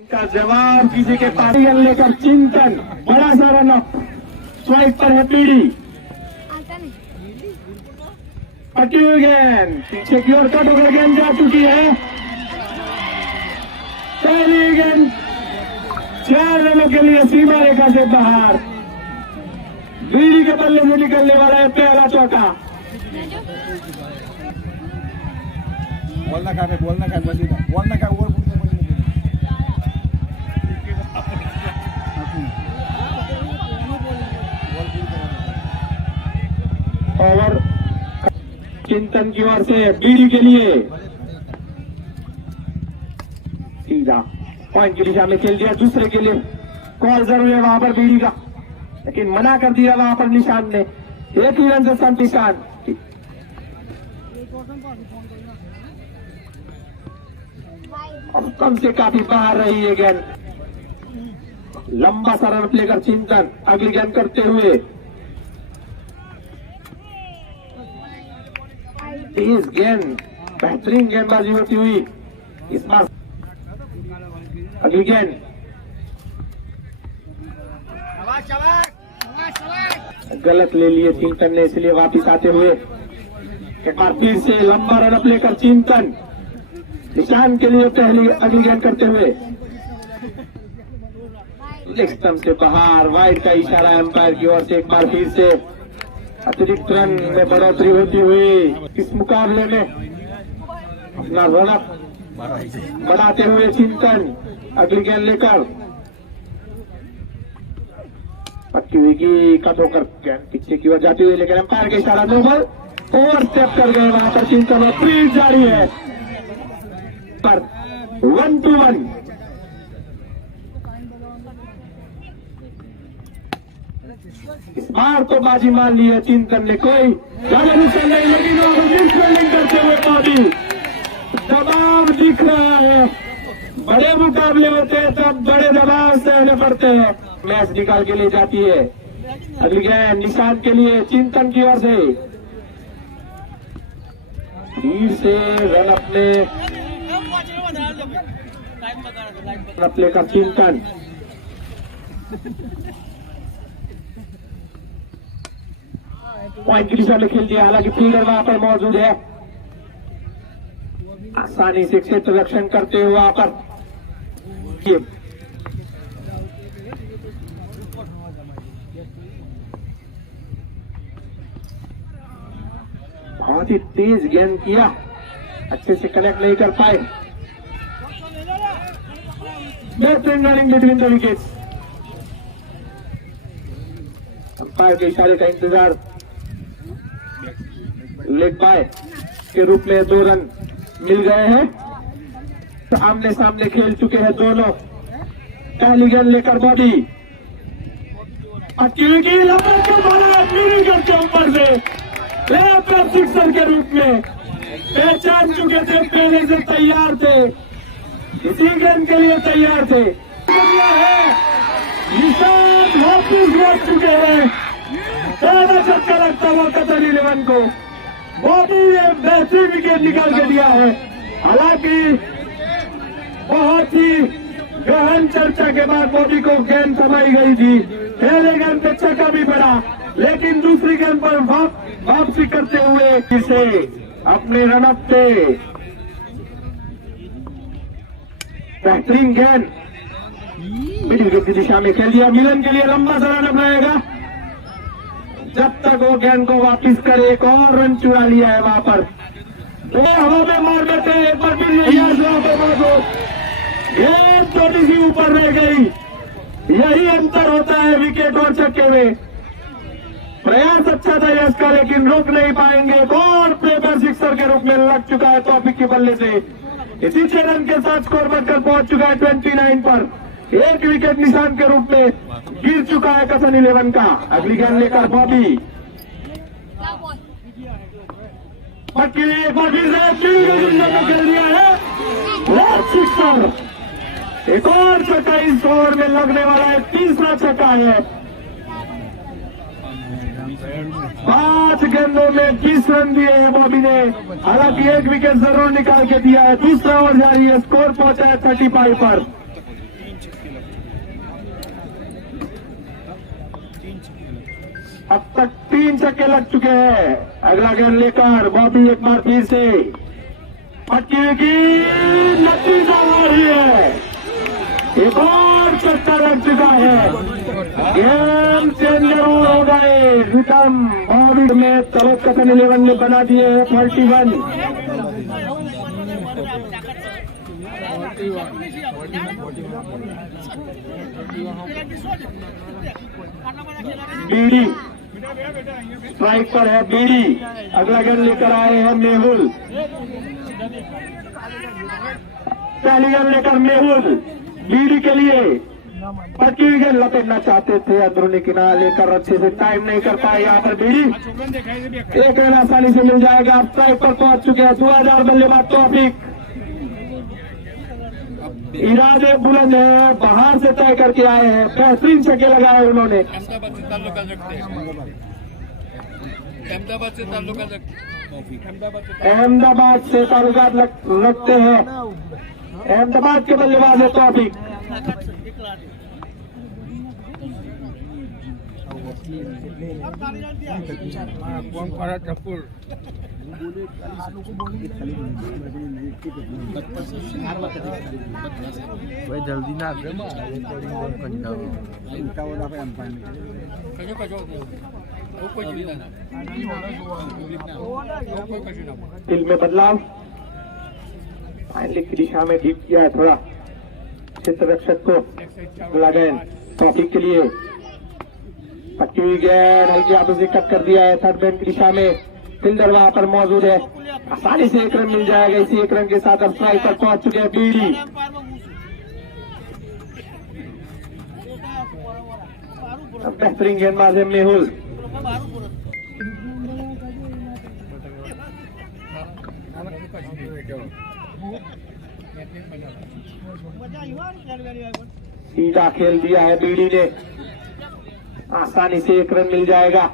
का जवाब किसी के पास लेकर चिंतन बड़ा सा रन अप स्वाइप पर है पीढ़ी पटी हुई गेंद पीछे की ओर कट होकर गेंद जा चुकी है। पहली गेंद 4 रनों के लिए सीमा रेखा से बाहर। बीड़ी के बल्ले से निकलने वाला है पहला चौका। बोलना क्या बोलना क्या ओवर ओवर चिंतन की ओर से बीड़ी के लिए सीधा पॉइंट की दिशा में खेल दिया। दूसरे के लिए कॉल जरूर है वहां पर बीड़ी का, लेकिन मना कर दिया वहां पर निशान ने। एक ही रन से संतिशान अब कम से काफी बाहर रही है गेंद। लंबा सा रन लेकर चिंतन अगली गेंद करते हुए तेज गेंद बेहतरीन गेंदबाजी होती हुई इस बार अगली गेंद गलत ले लिए चिंतन ने, इसलिए वापिस आते हुए एक बार फिर से लंबा रन अप लेकर चिंतन निशान के लिए पहली अगली गेंद करते हुए लेग स्टंप से बाहर। वाइड का इशारा एम्पायर की ओर से एक बार फिर से अतिरिक्त रन में बढ़ोतरी होती हुई इस मुकाबले में अपना रन अप बढ़ाते हुए चिंतन अगली गेंद लेकर पक्की हुई की कट होकर पीछे की ओर जाती हुई, लेकिन एम्पायर का इशारा नो बॉल ओवर स्टेप कर गए वहां पर चिंतन और फ्रीज जारी है पर 1-1। इस बार तो बाजी मान ली है चिंतन ने, कोई ज्यादा नुकसान नहीं, लेकिन फील्डिंग करते हुए बॉडी दबाव दिख रहा है। बड़े मुकाबले होते हैं तब बड़े दबाव सहने पड़ते हैं। मैच निकाल के ले जाती है अगली गेंद निशान के लिए चिंतन की ओर से फिर से रन अपने कर चिंतन पॉइंट की दिशा में खेल दिया। हालांकि फील्डर वहां पर मौजूद है, आसानी से क्षेत्र रक्षण करते हुए वहां पर बहुत ही तेज गेंद किया, अच्छे से कनेक्ट नहीं कर पाए। बेहतरीन running between the wickets. Umpire के इशारे का इंतजार। लेग बाय के रूप में 2 रन मिल गए हैं। तो आमने सामने खेल चुके हैं दोनों। पहली गेंद लेकर बॉडी की लंबा को बोला के ऊपर से लेफ्ट सिक्सर के रूप में पहचान चुके थे, पहले से तैयार थे, इसी गेंद के लिए तैयार थे। निशान वापिस लौट चुके हैं। पहला चक्कर लगता हुआ कतर 11 को बॉडी ने बेहतरीन विकेट निकाल के दिया है। हालांकि बहुत ही गहन चर्चा के बाद बॉडी को गेंद थमाई गई थी। पहले गेंद पे छक्का भी पड़ा, लेकिन दूसरी गेंद पर वापसी करते हुए इसे अपने रनअप पे बेहतरीन गेंद मिडिल विकेट की दिशा में खेल दिया। मिलन के लिए लंबा सा रनअप रहेगा जब तक वो गेंद को वापस करे। एक और रन चुरा लिया है वहां पर, 2 हवा में मार देते हैं। एक बार फिर गेंद थोड़ी सी ऊपर रह गई। यही अंतर होता है विकेट और छक्के में। प्रयास अच्छा था यश का, लेकिन रोक नहीं पाएंगे। एक और पेपर सिक्सर के रूप में लग चुका है टॉपिक के बल्ले से। इसी 6 रन के साथ स्कोर बढ़कर पहुंच चुका है 29 पर। एक विकेट निशान के रूप में गिर चुका है कसन 11 का। अगली गेंद लेकर बॉबी एक बार फिर से खेल दिया है सिक्सर। एक और छक्का इस ओवर में लगने वाला है, तीसरा छक्का है। 5 गेंदों में 20 रन दिए हैं बॉबी ने। हालांकि एक विकेट जरूर निकाल के दिया है। दूसरा ओवर जारी है, स्कोर पहुंचा है 35 पर। अब तक 3 छक्के लग चुके हैं। अगला गेंद लेकर बॉबी एक बार फिर से पटकी की नतीजा हो रही है। एक और छक्का लग चुका है। गेम चेंजर हो गए। रिटर्न बॉबी में तलब कथन 11 ने बना दिए हैं 41। बीडी स्ट्राइक पर है। बीडी अगला गेंद लेकर आए हैं मेहुल। पहली गेंद लेकर मेहुल बीडी के लिए पटकी गेंद लपेटना चाहते थे। अंदरूनी किनारा लेकर अच्छे से टाइम नहीं कर पाए। यहाँ पर बीडी एक रन आसानी से मिल जाएगा। स्ट्राइक पर पहुंच चुके हैं 2000 बल्लेबाज तौफीक। इरादे बुलंद है। बाहर से तय करके आए हैं। बेहतरीन छक्के लगाए उन्होंने। अहमदाबाद से ताल्लुकात रखते हैं। अहमदाबाद के बल्लेबाज है तौफीक। भाई जल्दी ना दिल में बदलाव फाइनल की दिशा में डीप किया है थोड़ा क्षेत्र रक्षक को। लगन टॉपिक के लिए पट्टी हुई गेंद हल्की हाथों से कट कर दिया है। थर्ड बैन की दिशा में फील्डर वहां पर मौजूद है। आसानी से 1 रन मिल जाएगा। इसी 1 रन के साथ अब स्ट्राइक पर पहुंच चुके हैं बीडी। बेहतरीन गेंदबाज है मेहुल। सीधा खेल दिया है बीडी ने। आसानी से 1 रन मिल जाएगा।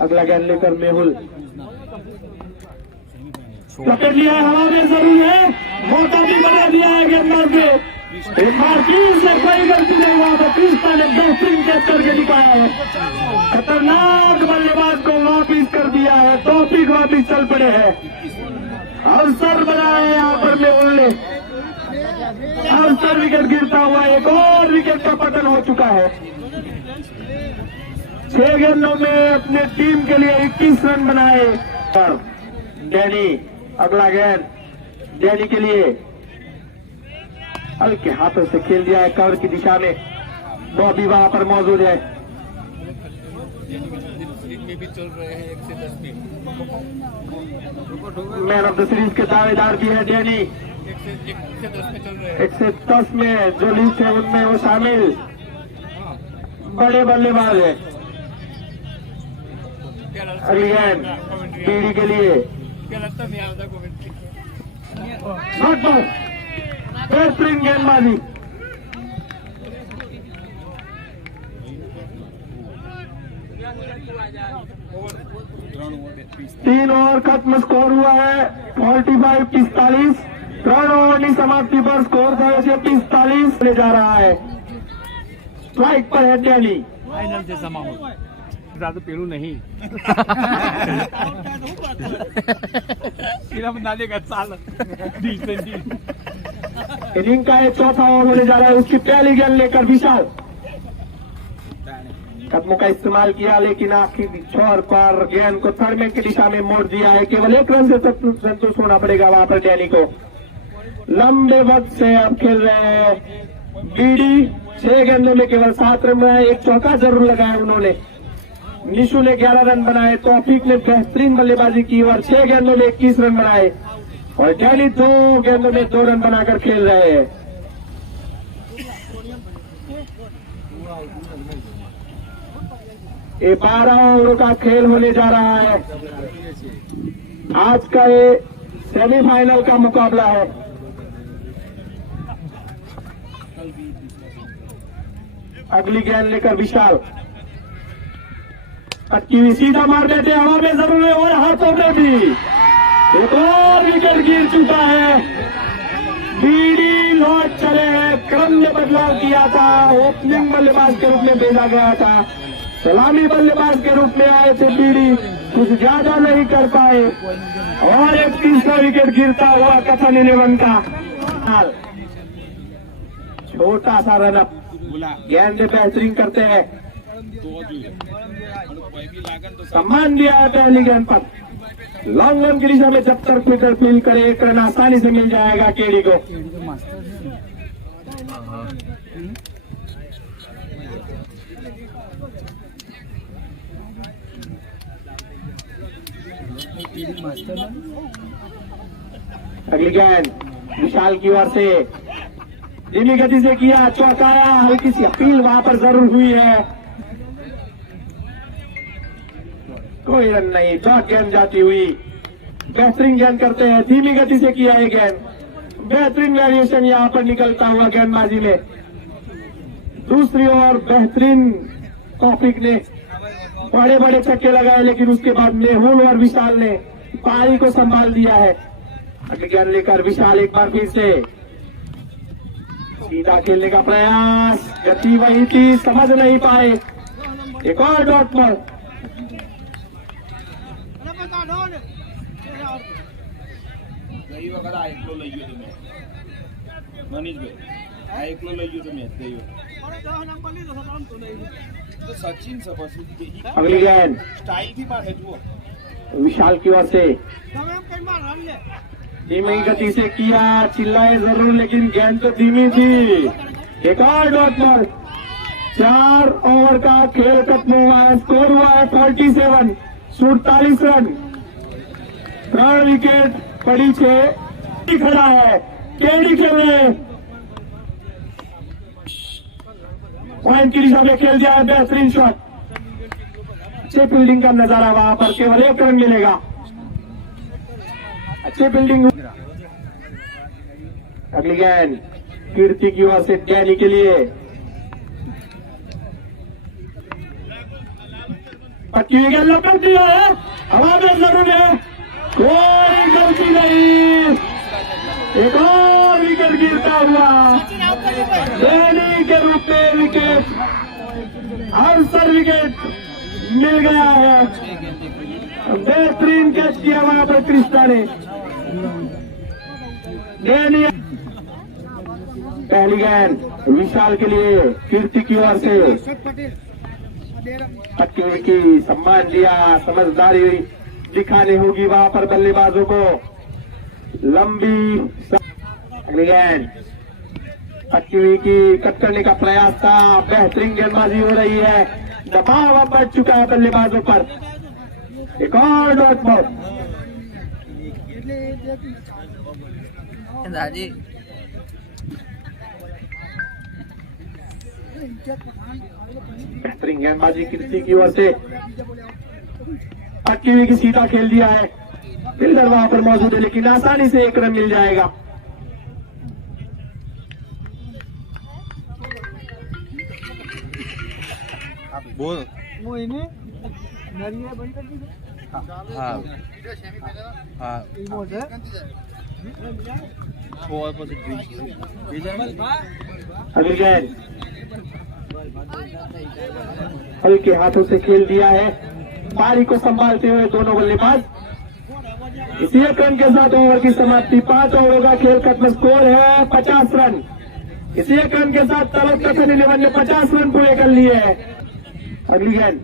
अगला गेंद लेकर मेहुल लपेट लिया है। हवा में जरूर है। मौका भी बना दिया है गेंदबाज ने। एक बार फिर से कोई गलती नहीं हुआ तो कृष्णा ने बेहतरीन कैच करके दिखाया है। खतरनाक बल्लेबाज को वापिस कर दिया है। तौफीक वापिस चल पड़े हैं। अवसर बनाया है यहाँ पर मेहुल ने। अवसर विकेट गिरता हुआ एक और विकेट का पतन हो चुका है। 6 गेंदों में अपने टीम के लिए 21 रन बनाए। डैनी अगला गेंद डैनी के लिए हल्के हाथों से खेल दिया है कवर की दिशा में। बॉबी वहां पर मौजूद है। मैन ऑफ द सीरीज के दावेदार भी है डैनी। 110 में जो लिस्ट है उनमें वो शामिल बड़े बल्लेबाज है। अगली गेंद बीडी के लिए बेहतरीन गेंदबाजी। तीन ओवर खत्म स्कोर हुआ है 45-45। 3 ओवर की समाप्ति पर स्कोर था 45 ले जा रहा है। स्ट्राइक पर है डैनी। फाइनल से समा हो ज्यादा पेरू नहीं सिर्फ नाले का साल इनिंग का एक चौथा ओवर होने जा रहा है। उसकी पहली गेंद लेकर विशाल कदमों का इस्तेमाल किया लेकिन आखिरी छोर पर गेंद को थर्ड मैन की दिशा में मोड़ दिया है। केवल 1 रन से संतुष्ट होना पड़ेगा वहां पर डैनी को। लंबे वक्त से अब खेल रहे हैं बीडी। 6 गेंदों में केवल 7 रन बनाए। 1 चौका जरूर लगाया उन्होंने। निशु ने 11 रन बनाए। तौफीक ने बेहतरीन बल्लेबाजी की और 6 गेंदों में 21 रन बनाए। और डैनी 2 गेंदों में 2 रन बनाकर खेल रहे हैं। ये 12 ओवरों का खेल होने जा रहा है। आज का ये सेमीफाइनल का मुकाबला है। अगली गेंद लेकर विशाल पक्की हुई सीधा मार देते, हवा में जरूर है और हाथों में भी। एक और विकेट गिर चुका है। बीडी लौट चले हैं, क्रम में बदलाव किया था, ओपनिंग बल्लेबाज के रूप में भेजा गया था, सलामी बल्लेबाज के रूप में आए थे बीडी, कुछ ज्यादा नहीं कर पाए और एक तीसरा विकेट गिरता हुआ कथन 11 का। छोटा सा रनअप, गेंद बेहतरीन करते हैं, सम्मान दिया है पहली गेंद पर। लॉन्ग रन की दिशा में जब तक फिटर फील करे, एक रन आसानी से मिल जाएगा केडी को। अगली गेंद विशाल की ओर से धीमी गति से किया, चौकाया, हल्की सी अपील वहां पर जरूर हुई है, कोई रन नहीं, डॉट गेंद जाती हुई। बेहतरीन गेंद करते हैं, धीमी गति से किया है गेंद, बेहतरीन वेरिएशन यहां पर निकलता हुआ गेंदबाजी में। दूसरी ओर बेहतरीन टॉपिक ने बड़े बड़े छक्के लगाए, लेकिन उसके बाद मेहुल और विशाल ने पारी को संभाल दिया है। अगली गेंद लेकर विशाल एक बार फिर से सीधा खेलने का प्रयास, गति वही थी, समझ नहीं पाए, एक और डॉट पर। ગઈ વખત આ એકલો લઈ ગયો તમે મનીષભાઈ, આ એકલો લઈ ગયો તમે ગઈ વખત તો સચિન છે પછી अगली गेंद સ્ટાઇલ થી મારે જુઓ विशाल की ओर से धीमी गति से किया, चिल्लाए जरूर लेकिन गेंद तो धीमी थी। एक और डॉट पर, 4 ओवर का खेल खत्म हुआ है, स्कोर हुआ है 47, 47 रन, 3 विकेट पड़ी 6 खड़ा है, केडी खेल रहे, पॉइंट की दिशा में खेल दिया है, बेहतरीन शॉट, अच्छे फील्डिंग का नजारा, वहां पर केवल 1 रन मिलेगा, अच्छी फील्डिंग। अगली गेंद कीर्ति की ओर से डैनी के लिए, पक्की हुई गेंद लपक दिया है, हवा में जरूर है, कोई गलती नहीं, एक और विकेट गिरता हुआ, डैनी के रूप में विकेट, आंसर विकेट मिल गया है। बेहतरीन कैच किया वहां पर कृष्णा ने। डैनी पहली गेंद विशाल के लिए कीर्ति की ओर से, पक्की हुई की, सम्मान दिया, समझदारी दिखानी होगी वहां पर बल्लेबाजों को, लंबी। अगली गेंद पक्की हुई की, कट करने का प्रयास था, बेहतरीन गेंदबाजी हो रही है, दबाव अब बढ़ चुका है बल्लेबाजों पर, एक और डॉट बॉल। बेहतरीन गेंदबाजी कीर्ति की ओर से, पक्की हुई की सीधा खेल दिया है, फील्डर वहां पर मौजूद है लेकिन आसानी से 1 रन मिल जाएगा। બોલ હા હા अगली गेंद हल्के हाथों से खेल दिया है, पारी को संभालते हुए दोनों बल्लेबाज। इसी 1 रन के साथ ओवर की समाप्ति, 5 ओवरों का खेल खत्म, स्कोर है 50 रन। इसी 1 रन के साथ तलब कथन 11 ने 50 रन पूरे कर लिए हैं। अगली गेंद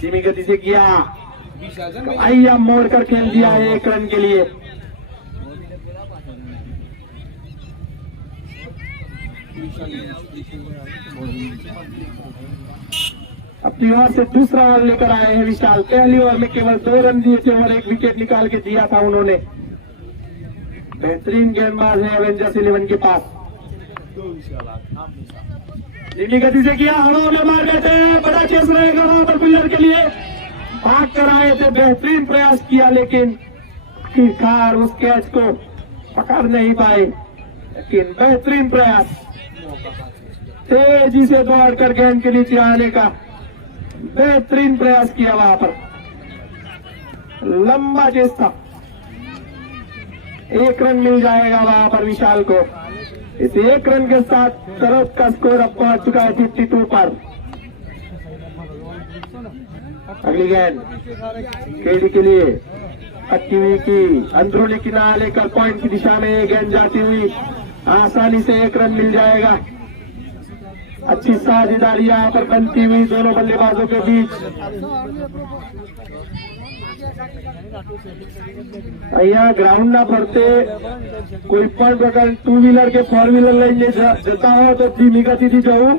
धीमी गति से किया, आइया मोड़कर खेल दिया है 1 रन के लिए। अपनी ओर से दूसरा ओवर लेकर आए हैं विशाल। पहली ओवर में केवल 2 रन दिए थे और 1 विकेट निकाल के दिया था उन्होंने। बेहतरीन गेंदबाज है एवेंजर्स 11 के पास। धीमी गति से किया, हवा में मार देते हैं, बड़ा चेस रहेगा वहां पर फील्डर के लिए, भाग कर आए थे, बेहतरीन प्रयास किया लेकिन आखिरकार उस कैच को पकड़ नहीं पाए, लेकिन बेहतरीन प्रयास, तेजी से दौड़कर गेंद के नीचे आने का बेहतरीन प्रयास किया वहां पर, लंबा चेस था। 1 रन मिल जाएगा वहां पर विशाल को। इस 1 रन के साथ सरोज का स्कोर अब पहुंच चुका है 52 पर। अगली गेंद केडी के लिए, अच्छी हुई की अंदरूनी किनारे लेकर पॉइंट की दिशा में ये गेंद जाती हुई आसानी से 1 रन मिल जाएगा। अच्छी साझेदारी यहाँ पर बनती हुई दोनों बल्लेबाजों के बीच। અહીંયા ગ્રાઉન્ડના ફરતે કોઈ પણ પ્રકાર 2 વ્હીલર કે 4 વ્હીલર લઈને જતા હો તો ધીમી ગતિથી જવું,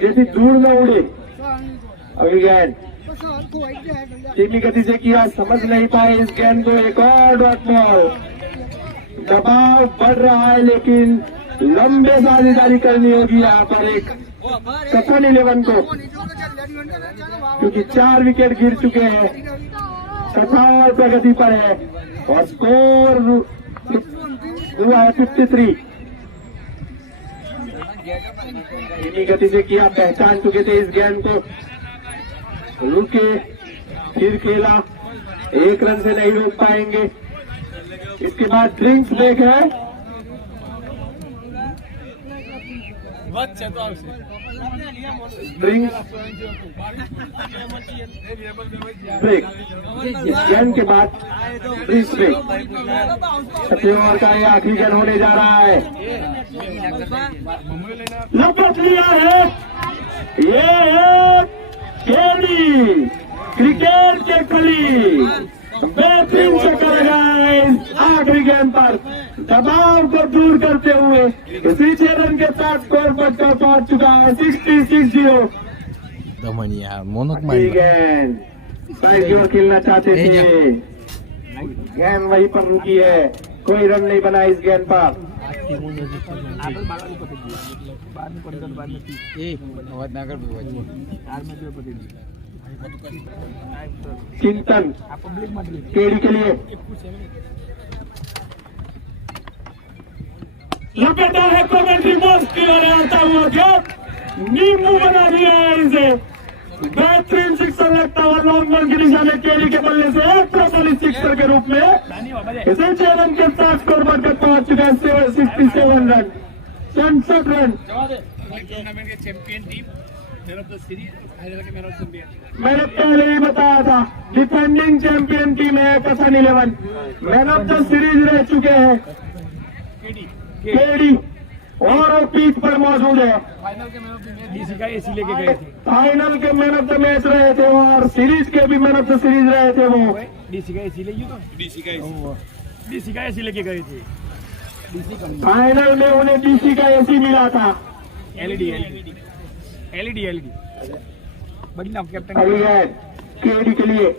જેથી ધૂળ ન ઉડે। अगली गेंद धीमी गति से किया, समझ नहीं पाए इस गेंद को। एक और डॉट बॉल, दबाव बढ़ रहा है लेकिन लंबे साझेदारी करनी होगी यहाँ पर एक कप्तान 11 को, क्योंकि 4 विकेट गिर चुके हैं। कथा और प्रगति पर है और स्कोर हुआ है 53। धीमी गति से किया, पहचान चुके थे इस गेंद को, रुके फिर खेला, 1 रन से नहीं रोक पाएंगे। इसके बाद ड्रिंक्स ब्रेक है। ड्रिंक्स ब्रेक, गेंद के बाद ड्रिंक्स ब्रेक। 6वें ओवर का ये आखिरी गेंद होने जा रहा है। लपट लिया है, ये है केडी क्रिकेट के कली। बेहतरीन चक्कर लगाया इस आखिरी गेंद पर, दबाव को दूर करते हुए इसी 6 रन के साथ स्कोर बढ़कर पहुंच चुका है 66-0। गेंद साइड की ओर खेलना चाहते थे, गेंद वहीं पर रुकी है, कोई रन नहीं बना इस गेंद पर। चिंतन केडी के लिए, लपेटा है कमेंट्री बॉक्स की ओर आता हुआ गेंद, नींबू बना दिया है इसे। बेहतरीन सिक्सर लगता हुआ लॉन्ग रन की दिशा में केडी के बल्ले से एक प्रचलित सिक्सर के रूप में इसे 6 रन के साथ स्कोर बढ़कर पहुंच चुका है 67 रन, 67 रन। टूर्नामेंट के champion team, man of the series, final के मैन ऑफ द मैच। मैंने पहले ही बताया था, डिफेंडिंग चैंपियन टीम है कप्तान 11, मैन ऑफ द सीरीज रह चुके हैं केडी और वो पीच पर मौजूद है। फाइनल के man of the match DC का एसी लेके गए थे, फाइनल के मैन ऑफ द मैच रहे थे और सीरीज के भी मैन ऑफ द सीरीज रहे थे वो। डीसी का एसी ले डीसी का एसी लेके गए थे। फाइनल में उन्हें डीसी का एसी मिला था। एलईडी बड़ी नाम कैप्टन। अगली है केडी के लिए,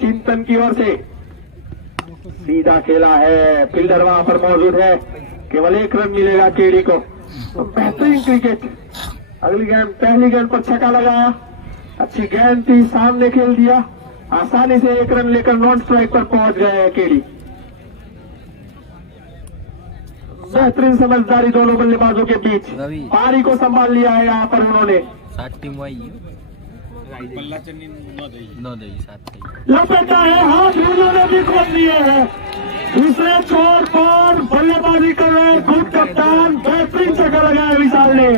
चिंतन की ओर से सीधा खेला है, फील्डर वहां पर मौजूद है, केवल 1 रन मिलेगा केडी को। तो बेहतरीन क्रिकेट। अगली गेंद, पहली गेंद पर छक्का लगाया, अच्छी गेंद थी, सामने खेल दिया, आसानी से 1 रन लेकर नॉन स्ट्राइक पर पहुंच गए हैं केडी। बेहतरीन समझदारी दोनों बल्लेबाजों के बीच, पारी को संभाल लिया है यहाँ पर उन्होंने। लपेटा है, हाथ उन्होंने भी खोल दिए हैं। दूसरे छोर पर बल्लेबाजी कर रहे हैं खुद कप्तान, बेहतरीन छक्का लगाया विशाल ने।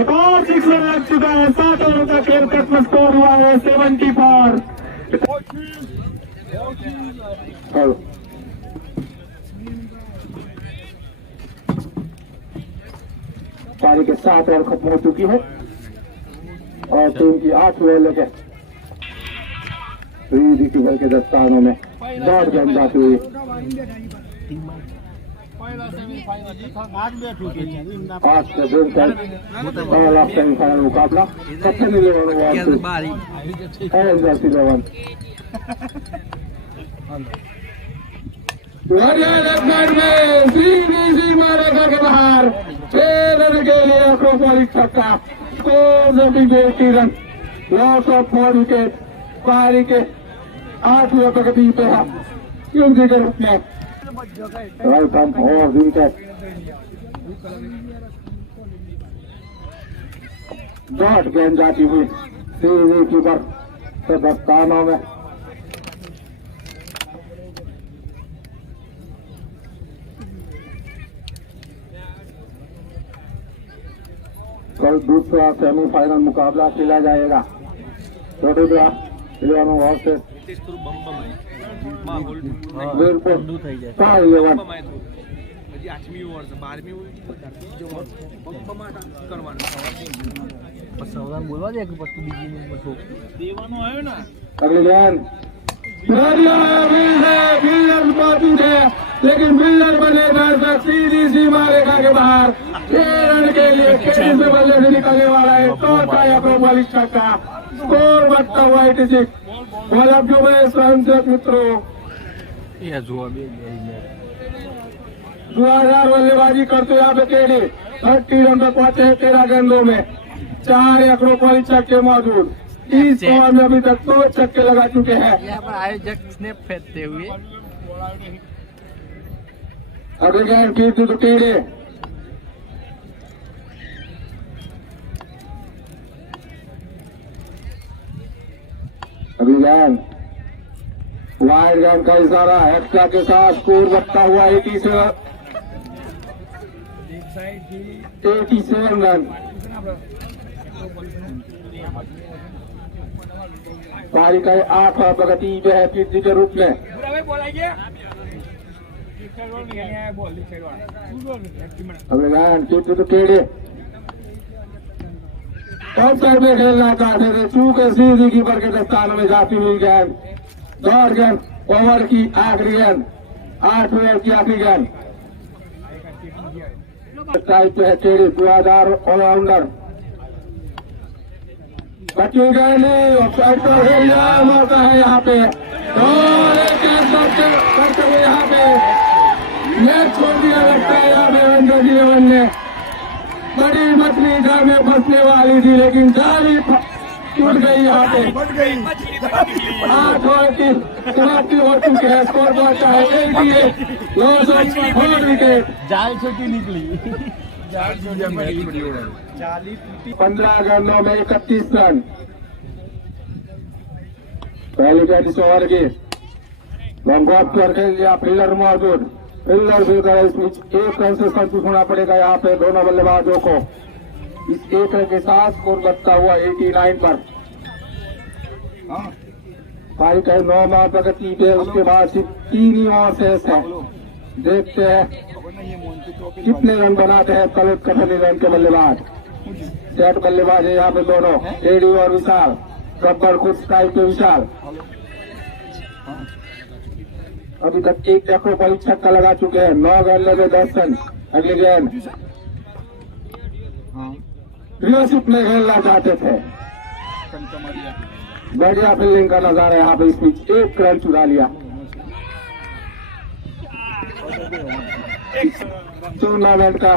एक और 6 रन लग चुका है, 7 ओवरों का खेल खत्म, स्कोर हुआ है 74। पारी के 7 ओवर खत्म हो चुकी है और टीम की 8 ओवर के रीडिक्यूबल के दस्तानों में दौड़ गेंद जाती हुई। आज का दिन तक पहला सेमीफाइनल मुकाबला कप्तान 11 मारेगा के बाहर 6 रन के लिए अक्रोफोलिक छक्का, score 80 run, loss of 4 wicket. पारी के 8 ओवर प्रगति पे है यूपी के रूप में। वेलकम और विकेट, डॉट गेंद जाती हुई सीधी कीपर से दस्तानों में कल दूसरा सेमीफाइनल मुकाबला खेला जाएगा। वडोदरा 11 वर्सेस વીરપુર સ્ટાર 11 હજી 8મી ઓવર છે 12મી ઓવર કરવાનું સૌરાન બોલવા દે કે પછી બીજી બસો દેવાનો આવ્યો ને अगली गेंद बिल्डर मौजूद है, लेकिन बिल्डर बनेगा सीधी सीमा रेखा के बाहर 6 रन के लिए खेल से बल्ले से निकलने वाला है। चौथा या बॉलिंग का स्कोर बढ़ता हुआ 86। बॉल अब जो है स्वयं मित्रों 2000 बल्लेबाजी करते यहाँ पे केडी 30 रन पर पहुंचे हैं 13 गेंदों में, 4 अक्रोपोलिस छक्के मौजूद। 30 ओवर में अभी तक 2 छक्के लगा चुके हैं। यहाँ पर आयोजक स्नैप फेंकते हुए अगली गेंद फिर से केडी अगली गेंद वाइड गेंद का इशारा एक्स्ट्रा के साथ स्कोर बढ़ता हुआ 87 रन। पारी का 8 प्रगति पे है कीर्ति के रूप में। अगले गेंद कीर्ति तो केड़े ऑफ साइड में खेलना चाहते थे, चूंकि सीधी कीपर के दस्तानों में जाती हुई गेंद। दौड़ गेंद ओवर की आखिरी गेंद, 8 ओवर की आखिरी गेंद। टाइप पे है केड़ी 2000 ऑलराउंडर बची गेंद ऑफसाइड पर इल्जाम होता है यहाँ पे और एक करते हुए यहाँ पे मैच छोड़ दिया लगता है। यहाँ पे रंजन जीवन ने बड़ी मछली घर में फंसने वाली थी, लेकिन जाली टूट गई यहाँ पे। 8 ओवर की समाप्ति हो चुकी है, स्कोर पहुंचा है 88 लॉस ऑफ 4 विकेट। जाल छोटी निकली 15 गेंदों में 31 रन। पहली 35 ओवर की लॉन्ग पर खेल लिया, फील्डर मौजूद, फील्डर मिलकर इस बीच 1 रन से संतुष्ट होना पड़ेगा यहाँ पे दोनों बल्लेबाजों को। इस 1 रन के साथ स्कोर बढ़ता हुआ 89 पर। पारी का 9 माह प्रगति पे, उसके बाद सिर्फ 3 ही ओवर शेष है। देखते हैं कितने रन बनाते हैं कलुत कठनी रन के बल्लेबाज। सेट बल्लेबाज है यहाँ पे दोनों, केडी और विशाल। गब्बर खुद स्ट्राइक पे विशाल। अभी तक 1 अक्रोपोलिस छक्का लगा चुके हैं, 9 गेंदों में 10 रन। अगली गेंद रियोशिप में खेलना चाहते थे, बढ़िया फील्डिंग का नजारा यहाँ पे। इस बीच 1 रन चुरा लिया। टूर्नामेंट का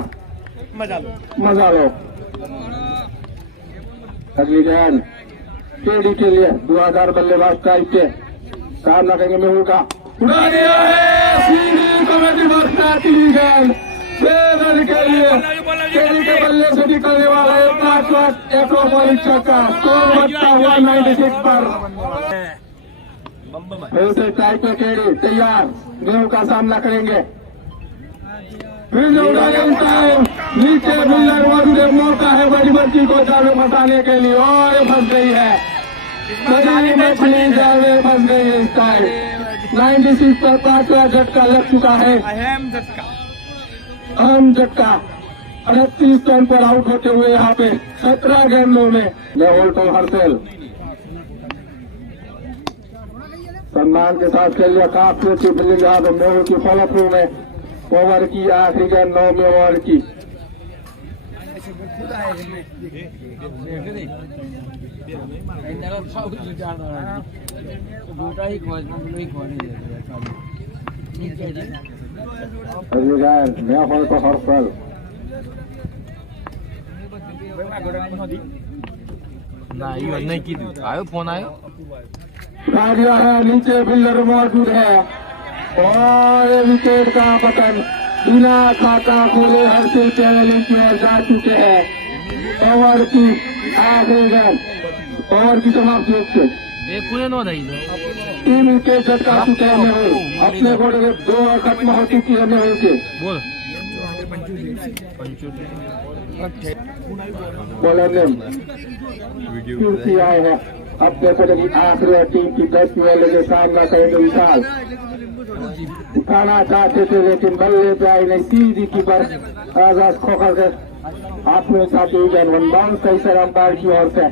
मजा लो। अगली गेंद केडी के लिए 2000 बल्लेबाज टाइप के सामना करेंगे मेहुल का, उड़ा दिया है सीधी कमेटी बरसात की गेंद 6 रन के लिए केडी के बल्ले से निकलने वाला है 5 अक्रोपोलिस छक्का। स्कोर बढ़ता हुआ 96 पर। फिर से टाइप पे केडी तैयार, मेहुल का सामना करेंगे। फिर से उड़ा देता है नीचे, बिल्डर मौजूद है, मौका है बड़ी मछली को जाल में फंसाने के लिए और ये फंस गई है। बड़ी मछली जाल में फंस गई है। इस टाइम 96 पर 5वां झटका लग चुका है। अहम झटका 38 रन पर आउट होते हुए यहाँ पे 17 गेंदों में। मेहुल तो हर्षेल सम्मान के साथ खेल लिया, काफी अच्छी फील्डिंग यहाँ पे मेहुल की फॉलो थ्रू में। ओवर की आखिरी गेंद 9वें ओवर की। मेहुल तो हर्षेल नहीं की आयो फोन आयो दिया है, नीचे फील्डर मौजूद है और विकेट का पतन बिना खाता खोले हर्षिल पहले की ओर जा चुके हैं। ओवर की आखिरी गेंद ओवर की समाप्ति से एक कोने नो दई टीम के झटका चुके हैं नेहरू अपने घोड़े में 2 ओवर खत्म हो चुकी है नेहरू के बोल बॉलर ने फिर आए हैं अपने घोड़े की आखिरी टीम की 10 बॉलों के सामना करेंगे विशाल उठाना चाहते थे लेकिन बल्ले पे आई नहीं सीधी कीपर आजाद खोखर के हाथ में साथी वन बाउंस कई सर अंपायर की ओर से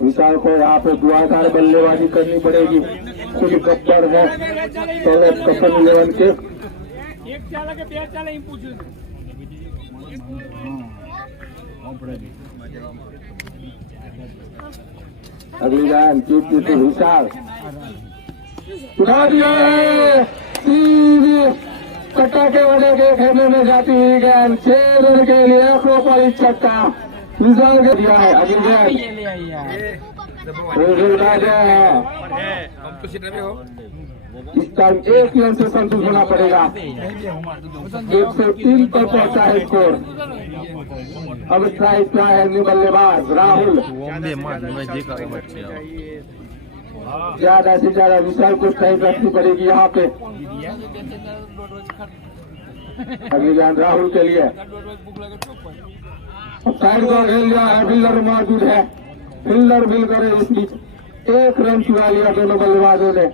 विशाल को यहाँ पे दुआधार बल्लेबाजी करनी पड़ेगी खुद गब्बर है कपन 11 के अगली लाइन चीफ से विशाल उठा दिया कट्टा के वड़े के खेमे में जाती हुई गेंद 6 रन के लिए अक्रोपोलिस छक्का विशाल के दिया है अगली गेंद इस टाइम 1 रन से संतुष्ट होना पड़ेगा 103 पर पहुंचा है स्कोर अब स्ट्राइक पे है बल्लेबाज राहुल ज्यादा से ज्यादा विशाल को स्ट्राइक रखनी पड़ेगी यहाँ पे अगली गेंद राहुल के लिए साइड को खेल लिया है फिल्डर मौजूद है फिल्डर मिल करे इस बीच 1 रन चुरा लिया दोनों बल्लेबाजों ने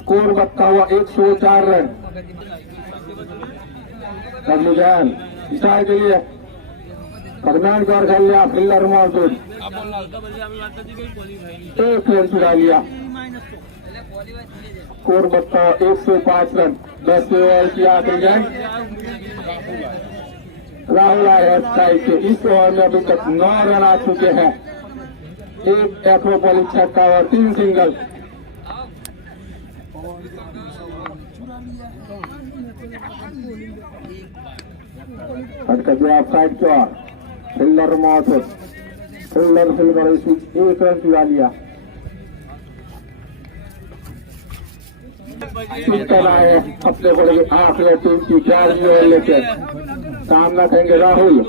स्कोर बढ़ता हुआ 104 रन अगली गेंद विशाल के लिए दरम्यान कर खेल लिया फिल्डर मौजूद 1 रन चुरा लिया स्कोर बढ़ता हुआ 105 रन 10 ओवर की आखिरी गेंद राहुल आए स्ट्राइक के इस ओवर में अभी तक 9 रन आ चुके हैं 1 एक्रोपोलिस छक्का और 3 सिंगल आप साइड की ओर फिल्डर मौजूद फिल्डर फिल्डर 1 रन चुरा लिया आए अपने बड़े आखिरी टीम की 11वीं ओवर लेके सामना करेंगे राहुल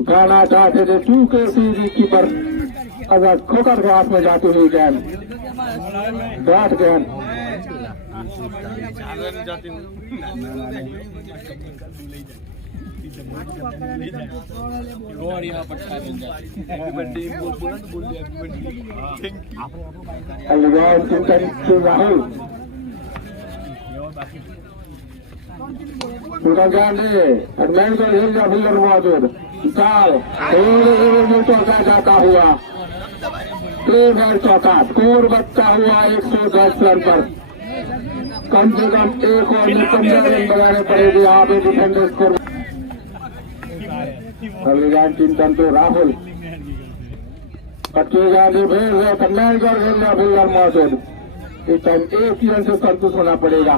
उठाना चाहते थे चूके सीधी कीपर आजाद खोकर के हाथ में जाती हुई गेंद बैठ गेंद राहुल उनका ज्ञान फिल्डर मौजूद विशाल चौका जाता हुआ चौका स्कोर बढ़ता हुआ 110 रन पर कम से कम 1 ओवर में 15 रन बनाने पड़ेगी यहाँ पे डिफेंडर स्कोर अगली गेंद चिंतन तो राहुल पक्की गेंद भेज रहे कल्याण कर फिल्डर मौजूद इस टाइम 1 रन से संतुष्ट होना पड़ेगा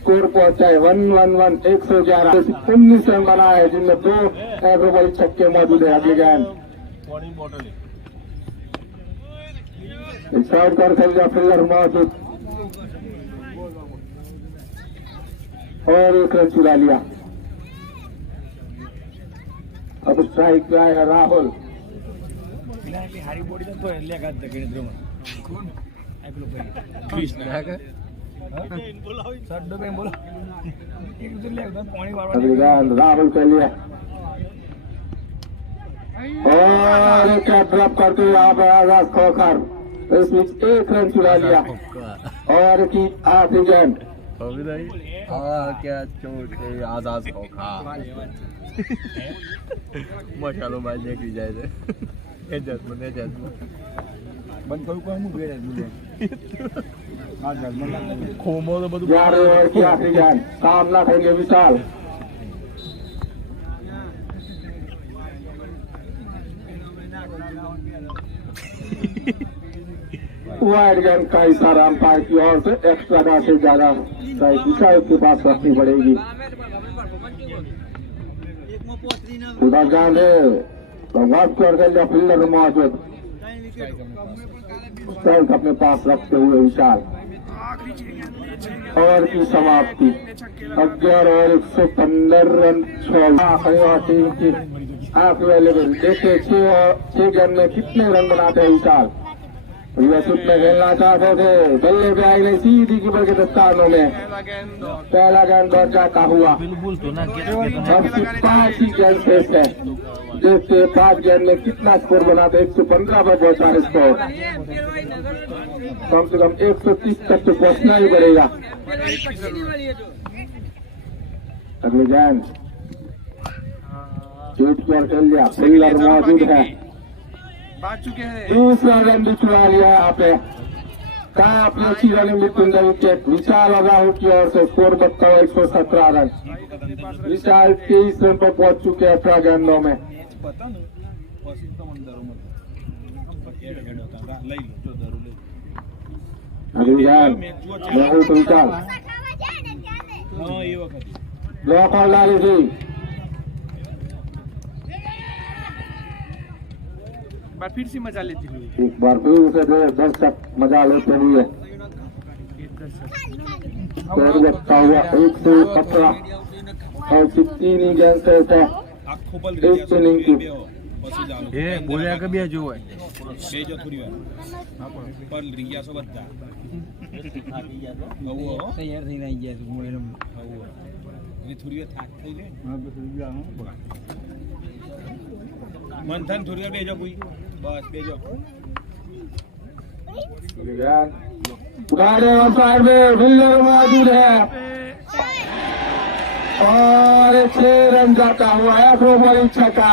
स्कोर पहुंचा है 111 111 19 रन बना है जिनमें 2 एक्रोपोलिस छक्के मौजूद है अगली गेंद साइड कर खेल गया फिल्डर मौजूद और 1 रन चुरा लिया अब स्ट्राइक पे आया राहुल राहुल के लिए और कैच ड्रॉप करते हुए यहाँ पर आजाद खोखर इस बीच 1 रन चुरा लिया और की आखिरी गेंद क्या चोट आजाद खोखर मसालो भाई देख जाए बंद करू को हम गए खोमो तो બધું 11 ओवर की आखिरी गेंद सामना करेंगे विशाल वाइड गेंद का इशारा अंपायर की ओर से एक्स्ट्रा का से ज्यादा विशाल के पास रखनी पड़ेगी उधर गेंद तो स्क्वायर कर लिया फील्डर मौजूद, स्ट्राइक अपने पास रखते हुए विशाल। ओवर की समाप्ति 11 ओवर 115 रन 6 टीम की आखिरी लेवल। देखिए 6 गेंद में कितने रन बनाते हैं विशाल। में खेलना चाहते थे, बल्ले पे आई नहीं सीधी कीपर के दस्तानों में। पहला गेंद दौड़ जाता हुआ अब 5 ही गेंद शेष है, जिससे 5 गेंद में कितना स्कोर बनाते 115 पर पहुंचा है स्कोर। कम से कम 130 तक तो पहुंचना ही पड़ेगा। अगली गेंद चोट पर खेल लिया, फील्डर मौजूद है, दूसरा रन भी चुरा लिया यहाँ पे। काफी अच्छी रनिंग भी कुंदा विकेट विशाल राहुल की ओर से। स्कोर बनता हुआ 117 रन। विशाल 23 रन पर पहुंच चुके हैं 18 गेंदों में। अगली गेंद राहुल को विशाल ब्लॉक और डाली थी। बार फिर से मजा लेती हुई, एक बार फिर उसे दर्शक मजा लेते हुए लगता हुआ 117 और 3 ही गेंद से एक इनिंग की। ये बोले का भी जो है बेजो थोड़ी વાર પર રીયા સો બધા આવો તૈયાર થઈ નઈ ગયા હું એને આવો એ થોડી વાર થાક થઈ લે મંથન થોડી વાર બેજો કોઈ બસ બેજો उठाने और साइड में फील्डर मौजूद है और 6 रन जाता हुआ है प्रोबली छक्का।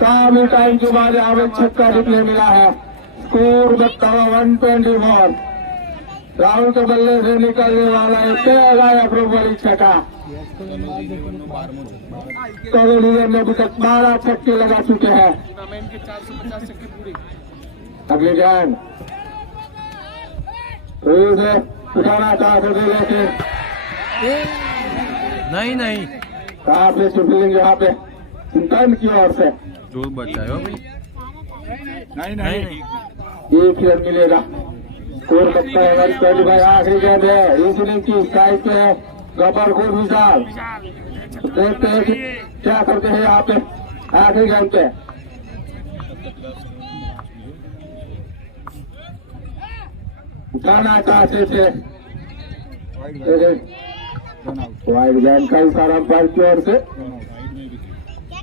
काफी टाइम के बाद हमें छक्का निकले मिला है। स्कोर बनता हुआ 124। राहुल के बल्ले से निकलने वाला है पहला प्रोबली छक्का। कॉलोनियन में अभी तक 12 छक्के लगा चुके हैं। टूर्नामेंट के 450 छक्के पूरे। अगली गेंद उसे उठाना चाहते थे लेकिन नहीं काफी फील्डिंग यहाँ पे चिंतन की ओर से जोर बचाओ भाई। नहीं एक ही रन मिलेगा। स्कोर करता है पहली भाई आखिरी गेंद है इस इनिंग की। साइड पे है गबर को विशाल। देखते हैं कि क्या करते हैं यहाँ पे आखिरी गेंद पे। उठाना चाहते थे वाइड गेंद का इशारा अंपायर की ओर से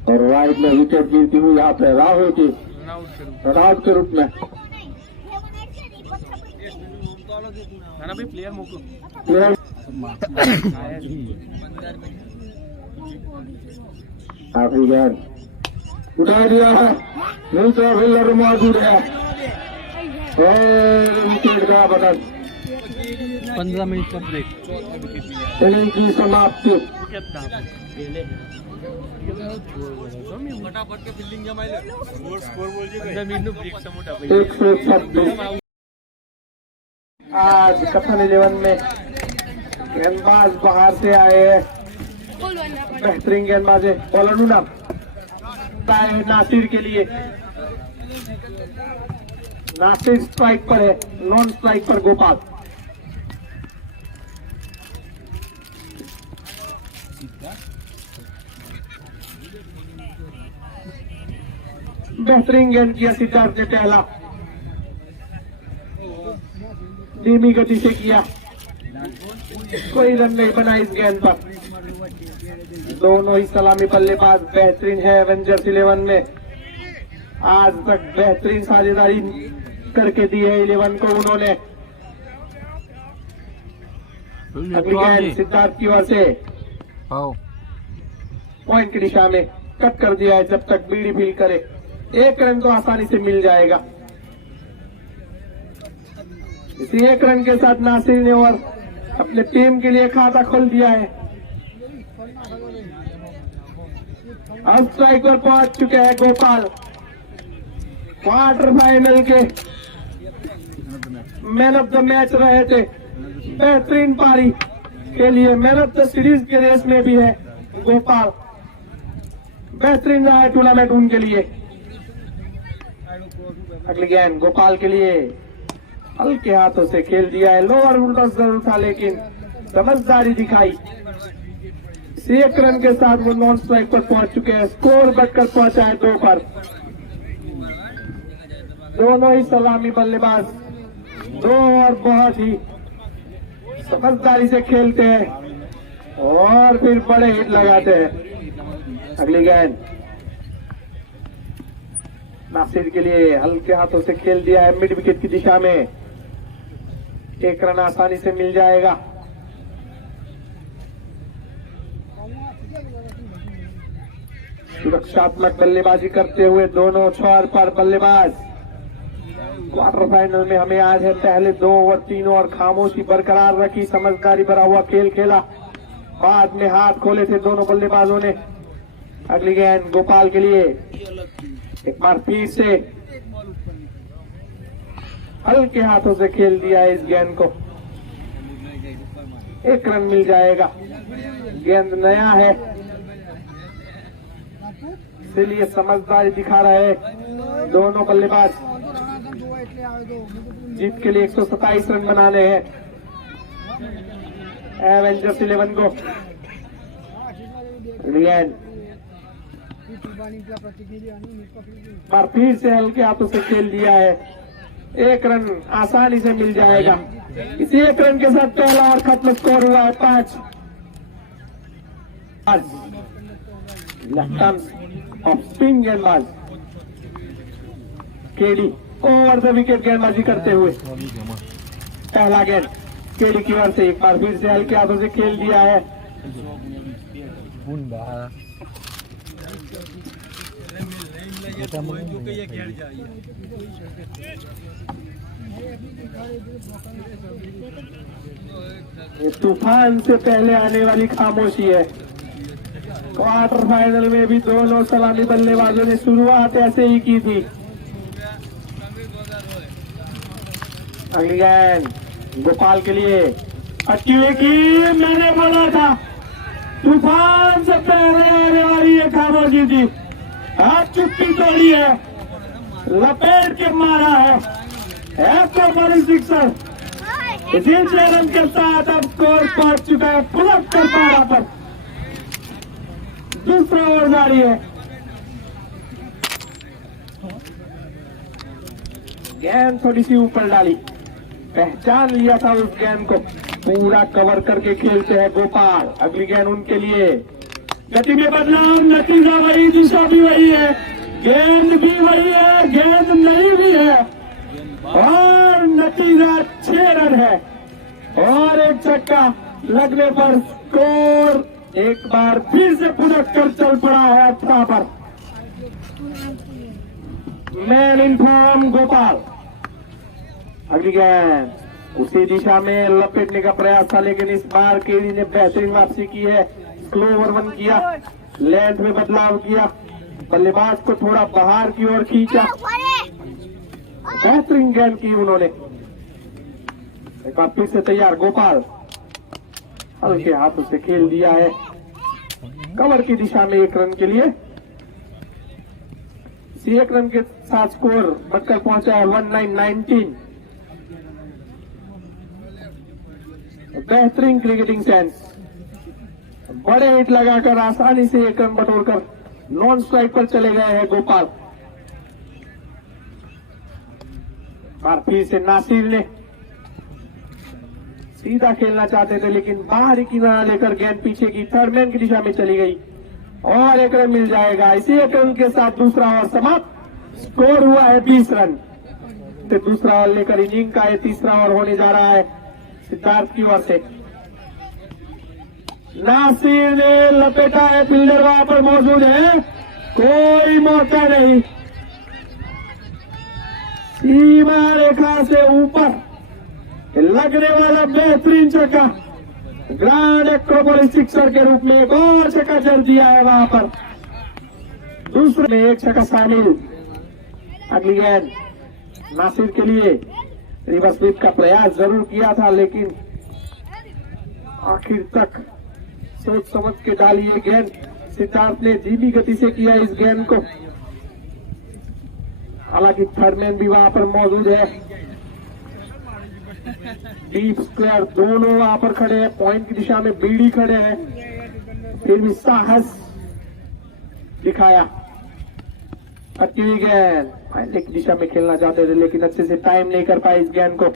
और वाइड में विकेट गिरती हुई यहाँ पे राहुल की रन आउट के रूप में। प्लेयर मोको आखिरी गेंद उठा दिया है, नीचे फील्डर मौजूद है और विकेट का बदल। 15 मिनट का ब्रेक। इनिंग की समाप्ति। फटाफट के फील्डिंग जमाई ले। स्कोर बोल जी 15 मिनट नो ब्रेक से मोटा भाई। 126। आज कप्तान 11 में गेंदबाज बाहर से आए हैं, बेहतरीन गेंदबाज है ओलनुना नासिर के लिए। नासिर स्ट्राइक पर है, नॉन स्ट्राइक पर गोपाल। बेहतरीन गेंद किया सिद्धार्थ ने पहला, धीमी गति से किया, कोई रन नहीं बना इस गेंद पर। दोनों ही सलामी बल्लेबाज बेहतरीन है एवेंजर्स 11 में। आज तक बेहतरीन साझेदारी करके दी है 11 को उन्होंने। अगली गेंद सिद्धार्थ की ओर से पॉइंट की दिशा में कट कर दिया है। जब तक बीड़ी फील करे 1 रन तो आसानी से मिल जाएगा। इसी 1 रन के साथ नासिर ने और अपने टीम के लिए खाता खोल दिया है। अब स्ट्राइक पर पहुंच चुके हैं गोपाल। क्वार्टर फाइनल के मैन ऑफ द मैच रहे थे, बेहतरीन पारी के लिए मैन ऑफ द सीरीज के रेस में भी है गोपाल। बेहतरीन रहा है टूर्नामेंट उनके लिए। अगली गेंद गोपाल के लिए, हल्के हाथों से खेल दिया है। लोअर उल्टा जरूर था लेकिन समझदारी दिखाई। 1 रन के साथ वो नॉन स्ट्राइक पर पहुंच चुके हैं। स्कोर बढ़कर पहुंचा है 2 पर। दोनों ही सलामी बल्लेबाज 2 और बहुत ही समझदारी से खेलते हैं और फिर बड़े हिट लगाते हैं। अगली गेंद नासिर के लिए, हल्के हाथों से खेल दिया है मिड विकेट की दिशा में। 1 रन आसानी से मिल जाएगा। सुरक्षात्मक बल्लेबाजी करते हुए दोनों छोर पर बल्लेबाज। क्वार्टर फाइनल में हमें आज है पहले 2 ओवर 3 ओवर खामोशी बरकरार रखी, समझदारी भरा हुआ खेल खेला, बाद में हाथ खोले थे दोनों बल्लेबाजों ने। अगली गेंद गोपाल के लिए, एक बार फिर से हल्के हाथों से खेल दिया है इस गेंद को। 1 रन मिल जाएगा। गेंद नया है इसलिए समझदारी दिखा रहे हैं दोनों बल्लेबाज। जीत के लिए 127 रन बनाने हैं एवेंजर्स 11 को। पर फिर से हल्के हाथों से खेल दिया है। 1 रन आसानी से मिल जाएगा। इसी 1 रन के साथ पहला और खत्म। स्कोर हुआ है 5। ऑफ स्पिन गेंदबाज केडी ओवर द विकेट गेंदबाजी करते हुए पहला गेंद केडी की ओर से। एक बार फिर से हल्के हाथों से खेल दिया है। ये तूफान से पहले आने वाली खामोशी है। क्वार्टर फाइनल में भी दोनों सलामी बल्लेबाजों ने शुरुआत ऐसे ही की थी। अगली गेंद गोपाल के लिए, अच्छी की। मैंने बोला था तूफान से पहले आने वाली ये खामोशी थी। आज चुप्पी तोड़ी है, लपेट के मारा है तो बड़ी सिक्सर। इसी 6 रन के साथ अब स्कोर पहुंच चुका है 12 पर। दूसरा ओवर जारी है। गेंद थोड़ी सी ऊपर डाली, पहचान लिया था उस गेंद को। पूरा कवर करके खेलते हैं गोपाल। अगली गेंद उनके लिए, गति में बदलाव, नतीजा वही, दिशा भी वही है, गेंद भी वही है, गेंद नई भी है और नतीजा 6 रन है और 1 छक्का लगने पर स्कोर एक बार फिर से पुनः कर चल पड़ा है 18 पर। Man in form Gopal. अगली गेंद उसी दिशा में लपेटने का प्रयास था लेकिन इस बार केडी ने बेहतरीन वापसी की है। स्लो ओवर 1 किया, लेंथ में बदलाव किया, बल्लेबाज को थोड़ा बाहर की ओर खींचा। बेहतरीन गेंद की उन्होंने। एक बार फिर से तैयार गोपाल, हल्के हाथों से खेल दिया है कवर की दिशा में 1 रन के लिए। इसी 1 रन के साथ स्कोर बढ़कर पहुंचा है 19-19। बेहतरीन क्रिकेटिंग सेंस, बड़े हिट लगाकर आसानी से 1 रन बटोरकर नॉन स्ट्राइक पर चले गए हैं गोपाल। और फिर से नासिर ने सीधा खेलना चाहते थे लेकिन बाहरी किनारा लेकर गेंद पीछे की थर्ड मैन की दिशा में चली गई और 1 रन मिल जाएगा। इसी 1 रन के साथ दूसरा ओवर समाप्त। स्कोर हुआ है 20 रन। तो दूसरा ओवर लेकर इनिंग का ये तीसरा ओवर होने जा रहा है सिद्धार्थ की ओर से। नासिर ने लपेटा है, फील्डर वहां पर मौजूद है, कोई मौका नहीं। सीमा रेखा से ऊपर लगने वाला बेहतरीन छक्का, ग्रांड एक्रोपोलिस सिक्सर के रूप में एक और छक्का जड़ दिया है वहां पर। दूसरे में 1 छक्का शामिल। अगली गेंद नासिर के लिए, रिवर्स स्वीप का प्रयास जरूर किया था लेकिन आखिर तक सोच समझ के डाली ये गेंद सिद्धार्थ ने धीमी गति से किया इस गेंद को। हालांकि थर्डमैन भी वहां पर मौजूद है। डीप स्क्वायर दोनों वहां पर खड़े हैं, पॉइंट की दिशा में बीडी खड़े हैं, फिर भी साहस दिखाया। अच्छी हुई गेंद, फाइनल की दिशा में खेलना चाहते थे लेकिन अच्छे से टाइम नहीं कर पाए इस गेंद को।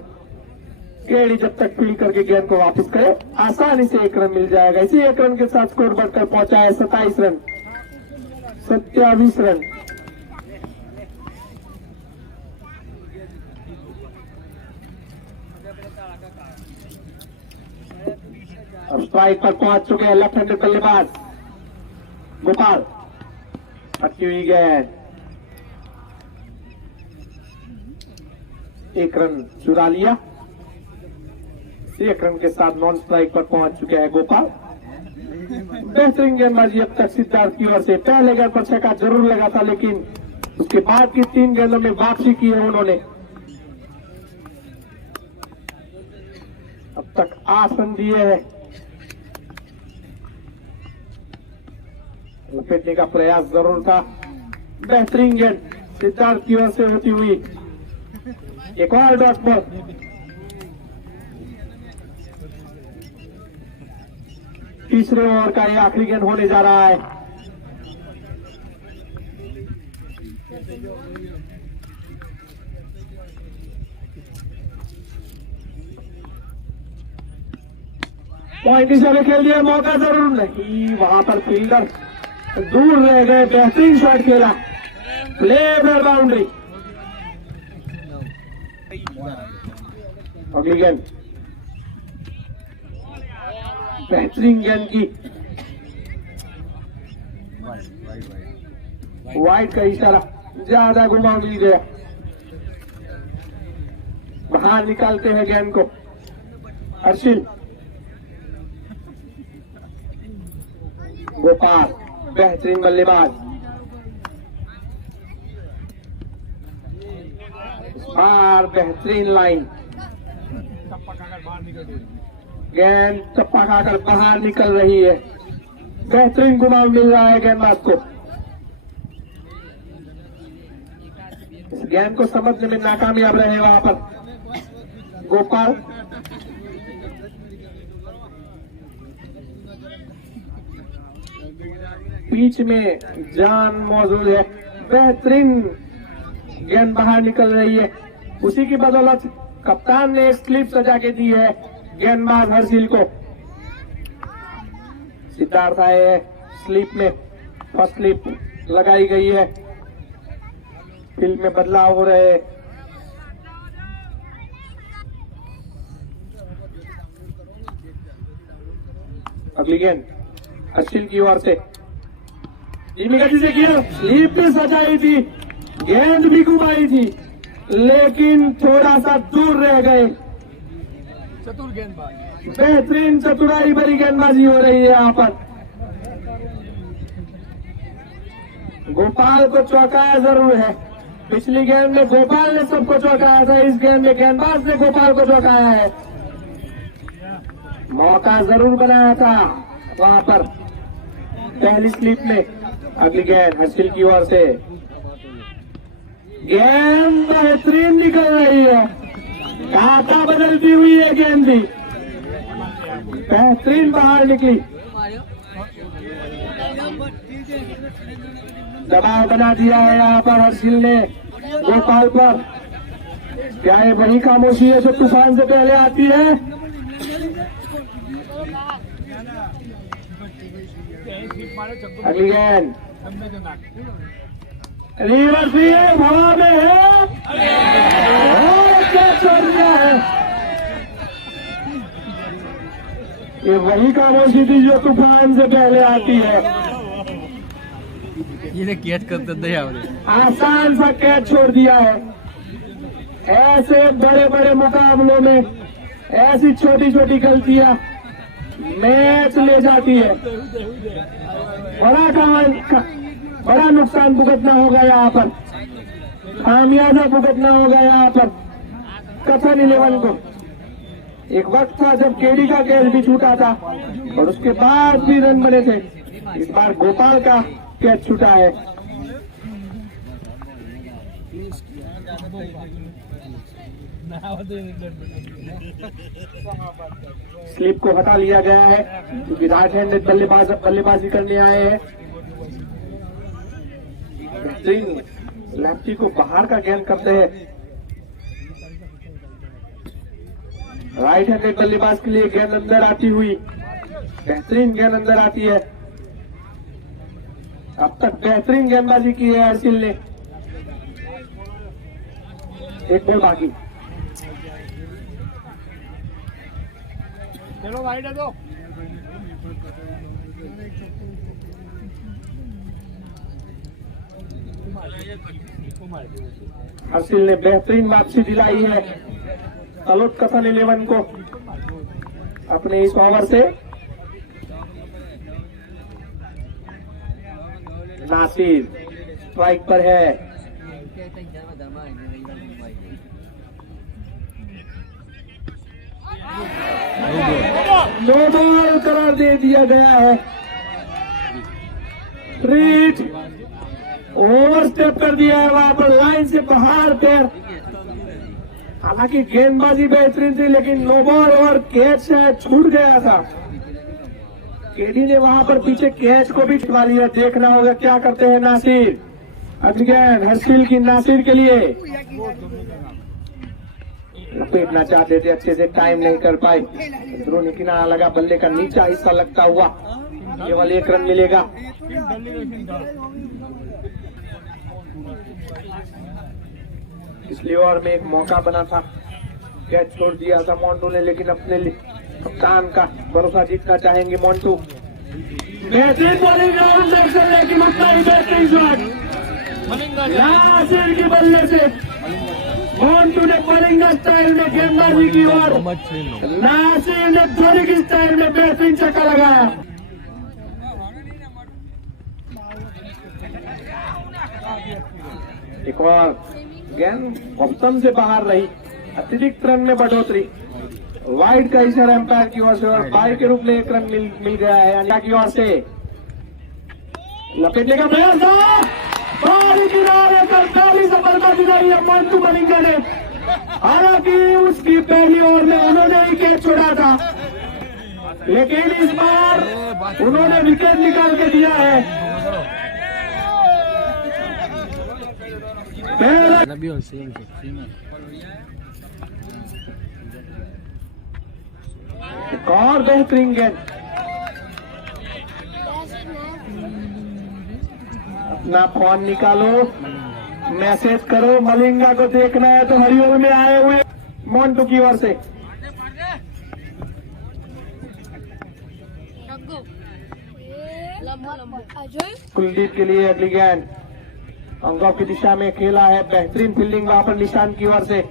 केडी जब तक फील्ड करके गेंद को वापस करे आसानी से 1 रन मिल जाएगा। इसी 1 रन के साथ स्कोर बढ़कर पहुंचा है 27 रन, 27 रन। अब स्ट्राइक पर पहुंच चुके हैं लेफ्ट हैंडेड बल्लेबाज गोपाल। अच्छी हुई गेंद, 1 रन चुरा लिया। 1 रन के साथ नॉन स्ट्राइक पर पहुंच चुके हैं गोपाल। बेहतरीन गेंदबाजी अब तक सिद्धार्थ की ओर से। पहले गेंद पर छक्का जरूर लगा था लेकिन उसके बाद की 3 गेंदों में वापसी की है उन्होंने। अब तक 8 रन दिए हैं। लपेटने का प्रयास जरूर था। बेहतरीन गेंद सिद्धार्थ की ओर से होती हुई। एक और डॉट बॉल। तीसरे ओवर का ये आखिरी गेंद होने जा रहा है। पॉइंट की जगह खेल दिया, मौका जरूर नहीं, वहां पर फील्डर दूर रह गए। बेहतरीन शॉट खेला, प्ले पर बाउंड्री। अगली गेंद बेहतरीन गेंद की, वाइड का इशारा, ज्यादा घुमाव मिल गया। बाहर निकालते हैं गेंद को हर्षिल। गोपाल बेहतरीन बल्लेबाज, बार बेहतरीन लाइन। गेंद चप्पा खाकर बाहर निकल रही है। बेहतरीन घुमाव मिल रहा है गेंदबाज को। इस गेंद को समझने में नाकामयाब रहे वहां पर गोपाल। बीच में जान मौजूद है। बेहतरीन गेंद बाहर निकल रही है। उसी की बदौलत कप्तान ने एक स्लिप सजा के दी है गेंदबाज हर्षिल को। सिद्धार्थ आए है स्लिप में, फर्स्ट स्लिप लगाई गई है। फील्ड में बदलाव हो रहे हैं। अगली गेंद हर्षिल की ओर से, धीमी गति से किया, स्लिप भी सजाई थी, गेंद भी घुमाई थी लेकिन थोड़ा सा दूर रह गए। चतुर गेंदबाज, बेहतरीन चतुराई भरी गेंदबाजी हो रही है यहाँ पर। गोपाल को चौंकाया जरूर है। पिछली गेंद में गोपाल ने सबको चौंकाया था, इस गेंद में गेंदबाज ने गोपाल को चौंकाया है। मौका जरूर बनाया था वहां पर पहली स्लिप में। अगली गेंद हर्षिल की ओर से, गेंद बेहतरीन निकल रही है, काटा बदलती हुई है गेंद भी बेहतरीन बाहर निकली। दबाव बना दिया है यहाँ पर हर्षिल ने गोपाल पर। क्या ये वही खामोशी है जो तूफान से पहले आती है? अगली गेंद रिवर्स भी है, हवा में है, क्या छोड़ दिया है। ये वही खामोशी थी जो तूफान से पहले आती है। ये कैच करते थे आसान सा कैच छोड़ दिया है। ऐसे बड़े बड़े मुकाबलों में ऐसी छोटी छोटी गलतियां मैच ले जाती है। बड़ा नुकसान भुगतना होगा यहाँ पर, खामियाजा भुगतना होगा यहाँ पर कथन 11 को। एक वक्त था जब केडी का कैच भी छूटा था और उसके बाद भी रन बने थे। इस बार गोपाल का कैच छूटा है। स्लिप को हटा लिया गया है क्योंकि राइट हैंडेड बल्लेबाजी करने आए हैं। बेहतरीन लेफ्टी को बाहर का गेंद करते हैं। राइट हैंडेड बल्लेबाज के लिए गेंद अंदर आती हुई, बेहतरीन गेंद अंदर आती है। अब तक बेहतरीन गेंदबाजी की है हर्षिल ने। एक बॉल बाकी। चलो वाइड है तो हर्षिल ने बेहतरीन वापसी दिलाई है तलोद कथन 11 को अपने इस ओवर से। नासिर स्ट्राइक पर है। नो बॉल करार दे दिया गया है। रीड ओवर स्टेप कर दिया है वहां पर, लाइन से बाहर पैर। हालांकि गेंदबाजी बेहतरीन थी लेकिन नो बॉल और कैच छूट गया था। केडी ने वहां पर पीछे कैच को भी छुड़ा लिया। देखना होगा क्या करते हैं नासिर। अगली गेंद हर्षिल की नासिर के लिए। लपेटना चाहते थे, अच्छे से टाइम नहीं कर पाए। अंदरूनी किनारा लगा, बल्ले का नीचा हिस्सा लगता हुआ केवल 1 रन मिलेगा। पिछली ओवर में एक मौका बना था, कैच छोड़ दिया था मोन्टू ने, लेकिन अपने कप्तान का भरोसा जीतना चाहेंगे मोन्टू। बेहतरीन बॉलिंग लेकिन उतना ही बेहतरीन शॉट नासिर की बल्ले से। मोन्टू ने बॉलिंग स्टाइल में गेंदबाजी की और नासिर ने बॉलिंग स्टाइल में बेहतरीन छक्का लगाया। एक बार गेंद ऑप्शन से बाहर रही, अतिरिक्त रन में बढ़ोतरी। वाइड का इशारा एम्पायर की ओर से और बाई के रूप में 1 रन मिल गया है अनिया की ओर से। लपेटने का प्रयास था, बाहरी किनारे पर पहली सफलता दिलाई है मोन्टू मलिंगा ने। हालांकि उसकी पहली ओवर में उन्होंने ही कैच छोड़ा था, लेकिन इस बार उन्होंने विकेट निकाल के दिया है। एक और बेहतरीन गेंद। अपना फोन निकालो, मैसेज करो, मलिंगा को देखना है तो हरिओम में आए हुए मोन्टू की ओर से। कुलदीप के लिए अगली गेंद अंगों की दिशा में खेला है, बेहतरीन फील्डिंग वहां पर निशान की ओर से।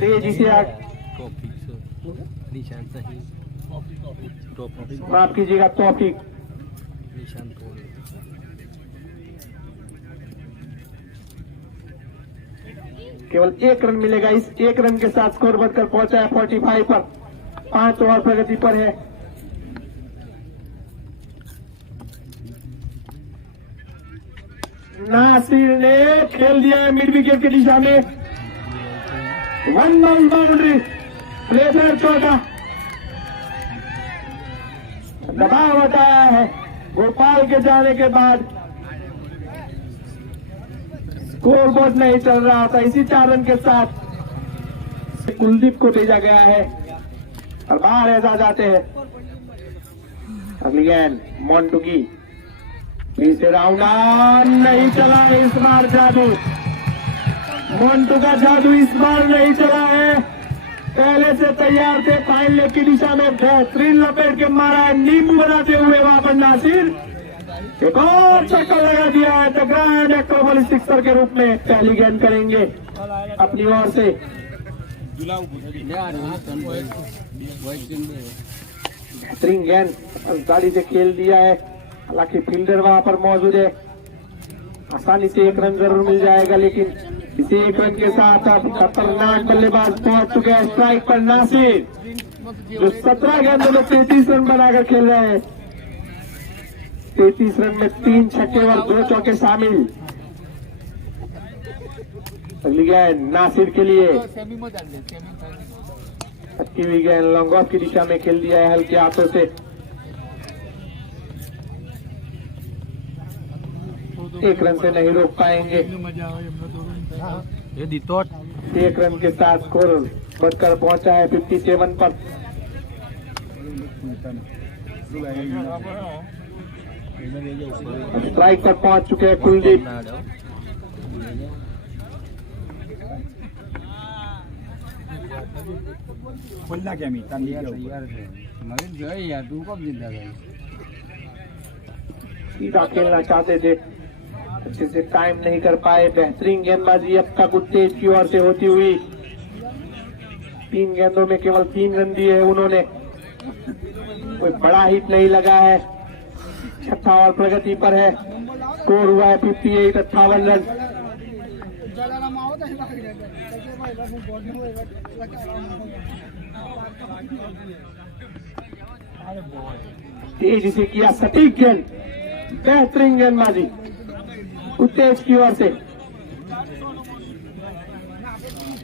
तेजी से माफ कीजिएगा तौफीक। केवल 1 रन मिलेगा। इस 1 रन के साथ स्कोर बढ़कर पहुंचा है 45 पर। 5 ओवर प्रगति पर है। नासिर ने खेल दिया है मिड विकेट की दिशा में। 1 बाउंड्री, प्लेफेयर चौका। दबाव हटाया है गोपाल के जाने के बाद। स्कोर बोर्ड नहीं चल रहा था, इसी 4 रन के साथ कुलदीप को भेजा गया है और बाहर ऐसा जाते हैं। अगली गेंद मोन्टू की, पीछे राउंड नहीं चला इस बार जादू। मोन्टू का जादू इस बार नहीं चला है। पहले से तैयार थे, फाइन लेग की दिशा में बेहतरीन लपेट के मारा है, नींबू बनाते हुए वहां पर नासिर। एक और छक्का लगा दिया है द ग्रैंड एक्रोपोलिस सिक्सर के रूप में। पहली गेंद करेंगे अपनी ओर से। बेहतरीन गेंद गाड़ी से खेल दिया है, हालांकि फील्डर वहां पर मौजूद है। आसानी से 1 रन जरूर मिल जाएगा, लेकिन इसी 1 रन के साथ अब खतरनाक बल्लेबाज पहुंच चुके हैं स्ट्राइक पर नासिर, जो 17 गेंदों में 33 रन बनाकर खेल रहे हैं। 33 रन में 3 छक्के और 2 चौके शामिल। अगली गेंद नासिर के लिए, अच्छी हुई गेंद लॉन्ग ऑफ की दिशा में खेल दिया है हल्के हाथों से। एक रन से नहीं रोक पाएंगे। एक रन के साथ स्कोर बढ़कर पहुंचा है 57 पर। स्ट्राइक पर पहुंच चुके हैं कुलदीप। खोलना क्या मी सीधा खेलना चाहते थे, अच्छे से टाइम नहीं कर पाए। बेहतरीन गेंदबाजी अब तक उत्तेज की ओर से होती हुई। 3 गेंदों में केवल 3 रन दिए हैं उन्होंने, कोई बड़ा हिट नहीं लगा है। 6 ओवर प्रगति पर है, स्कोर हुआ है 58, 58 रन। तेजी से किया सटीक गेंद, बेहतरीन गेंदबाजी उत्तेज की ओर से।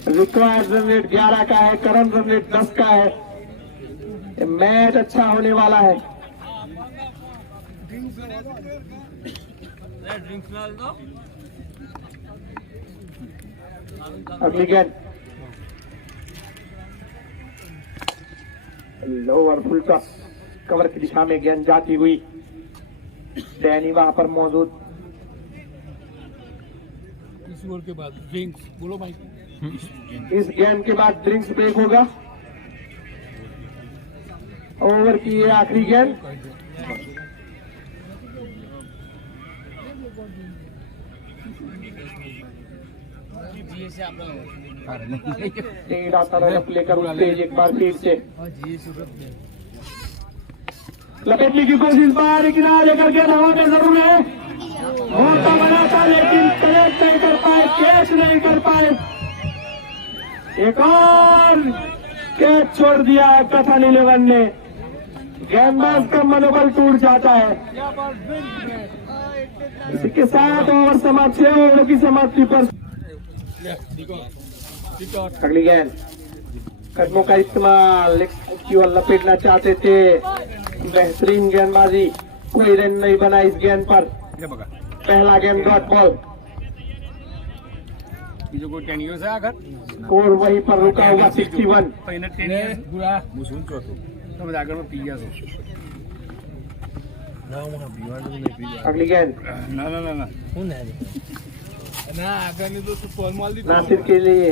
रिक्वायर्ड रन रेट 11 का है, करंट रन रेट 10 का है। मैच अच्छा होने वाला है। अगली गेंद लोअर फुल टॉस कवर की दिशा में गेंद जाती हुई। डैनी वहां पर मौजूद। इस ओवर के बाद ड्रिंक्स बोलो भाई। इस गेंद के बाद ड्रिंक्स ब्रेक होगा। ओवर की ये आखिरी गेंद। टेढ़ा तरफ लेकर उत्तेज एक बार फिर से लपेटने की कोशिश, बाहर किनारे लेकर के हवा में जरूर है, मौका बना था लेकिन कलेक्ट नहीं कर पाए, कैच नहीं कर पाए। एक और कैच छोड़ दिया है कथन 11 ने। गेंदबाज का मनोबल टूट जाता है। इसी के साथ ओवर समाप्त, 6 ओवरों की समाप्ति पर। अगली गेंद कदमों का इस्तेमाल, की ओर लपेटना चाहते थे। बेहतरीन गेंदबाजी, कोई रन नहीं बना इस गेंद पर। पहला गेंद डॉट बॉल, स्कोर वहीं पर रुका हुआ 61। अगली गेंद नासिर के लिए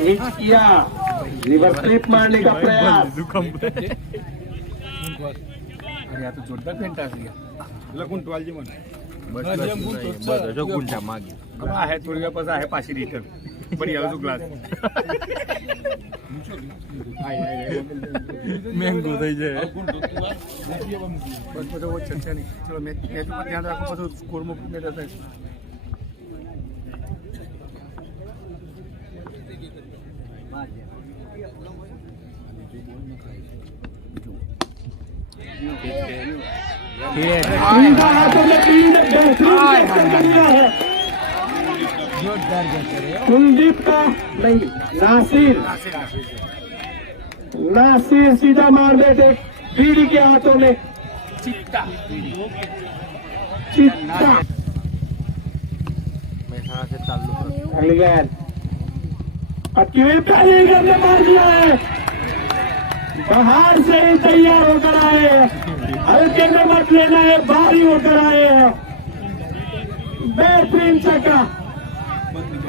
हिट किया, रिवर्स स्लिप मारने का प्रयास। अरे आता जोरदार फेंटा लगून टोलजी म्हणून आहे थोडी वेळ आहे 500 लिटर पण याला जो ग्लास मैंगो થઈ જાય બસ બધો ચર્ચા નહીં। ચલો મેચ પર ધ્યાન રાખો, પછી સ્કોર માં મેચ હશે। कुलदीप का नहीं, नासिर सीधा मार देते बीडी के हाथों में। चित्ता अगली गेंद पहली गेंद में मार दिया है। बाहर से ही तैयार होकर आए हैं, हल्के में मत लेना है, भारी होकर आए हैं। बेहतरीन छक्का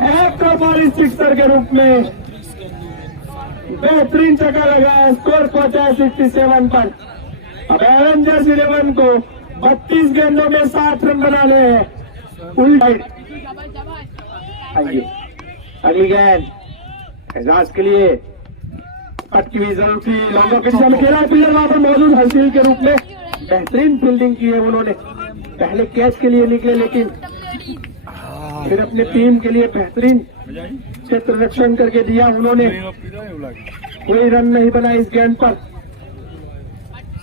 एक्रोबारी सिक्सर के रूप में बेहतरीन छक्का लगा है। स्कोर पहुंचा है 67 पर। अब एवेंजर्स 11 को 32 गेंदों में 60 रन बनाने हैं। आइए अगली गेंद एजाज के लिए अटकी हुई जरूर थी। लॉन्ग ऑफ के दिशा में खेला है, प्लेयर वहां पर मौजूद हंसील के रूप में। बेहतरीन फील्डिंग की है उन्होंने। पहले कैच के लिए निकले लेकिन फिर अपने टीम के लिए बेहतरीन क्षेत्र रक्षण करके दिया उन्होंने। कोई रन नहीं बना इस गेंद पर।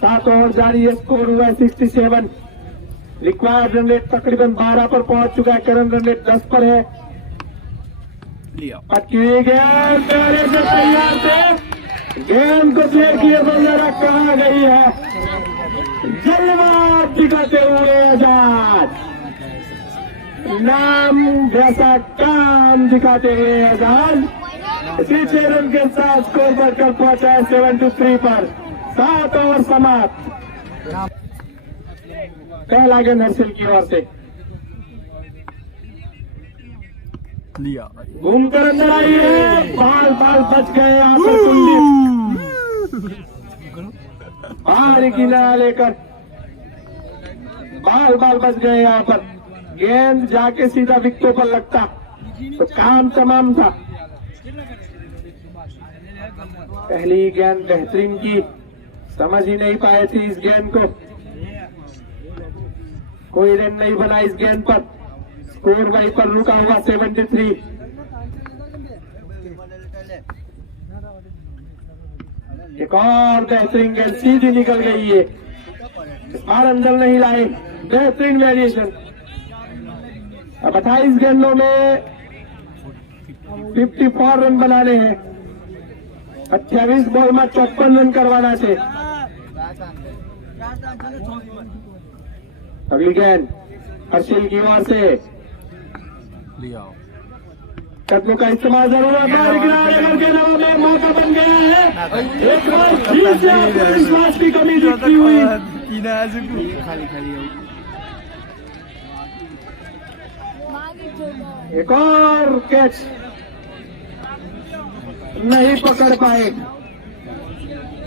7 ओवर जारी है, स्कोर हुआ है 67। रिक्वायर्ड रन रेट तकरीबन 12 पर पहुंच चुका है, करंट रन रेट 10 पर है। लिया पटकी गेंद प्यारे से तैयार थे, गेंद को प्ले किए तो जरा कहा गई है, जलवा दिखाते हुए आजाद, नाम जैसा काम दिखाते हुए आजाद 6 रन के साथ स्कोर बढ़कर पहुंचा है 7-3 पर। 7 ओवर समाप्त। पहला गेंद हर्षिल की ओर से लिया घूमकर अंदर आई है, बाल बच गए यहाँ पर कुलदीप, बाहर किनारा लेकर बाल बच गए यहाँ पर। गेंद जाके सीधा विकेटों पर लगता तो काम तमाम था। पहली गेंद बेहतरीन की, समझ ही नहीं पाए थे इस गेंद को, कोई रन नहीं बना इस गेंद पर, स्कोर वहीं पर रुका हुआ 73। एक और बेहतरीन गेंद सीधी निकल गई है, इस बार अंदर नहीं लाए, बेहतरीन वेरिएशन। अब 28 गेंदों में 54 रन बनाने हैं, 28 बॉल में 54 रन करवाना थे। अगली गेंद हर्षिल की ओर से, लिया कदमों का इस्तेमाल जरूर है, बाहर किनारे करके नवा में मौका बन गया है। एक बार फिर से आत्मविश्वास की कमी दिखती हुई, खाली एक और कैच नहीं पकड़ पाए।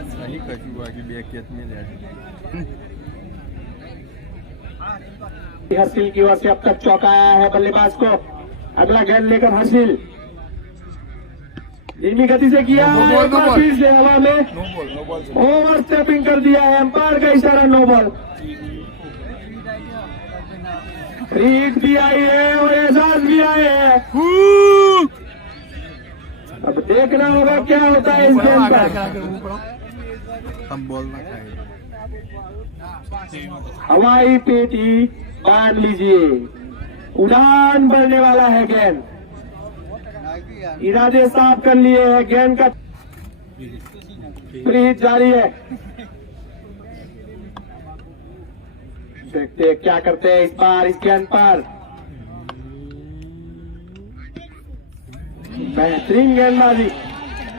सही कचुआ की बैक कैच में हर्षिल की ओर से अब तक चौंकाया है बल्लेबाज को। अगला गेंद लेकर हर्षिल धीमी गति से किया, एक बार फिर से हवा में नो बॉल ओवर स्टेपिंग कर दिया है, अंपायर का इशारा नो बॉल। रीड भी आई है और एहसास भी आए हैं। अब देखना होगा क्या होता है इस गेंद पर। हम बॉल ना खाए, हवाई पेटी बांध लीजिए, उड़ान भरने वाला है गेंद, इरादे साफ कर लिए हैं, गेंद का फ्री हिट जारी है। देखते हैं क्या करते हैं इस बार इस गेंद पर। बेहतरीन गेंदबाजी,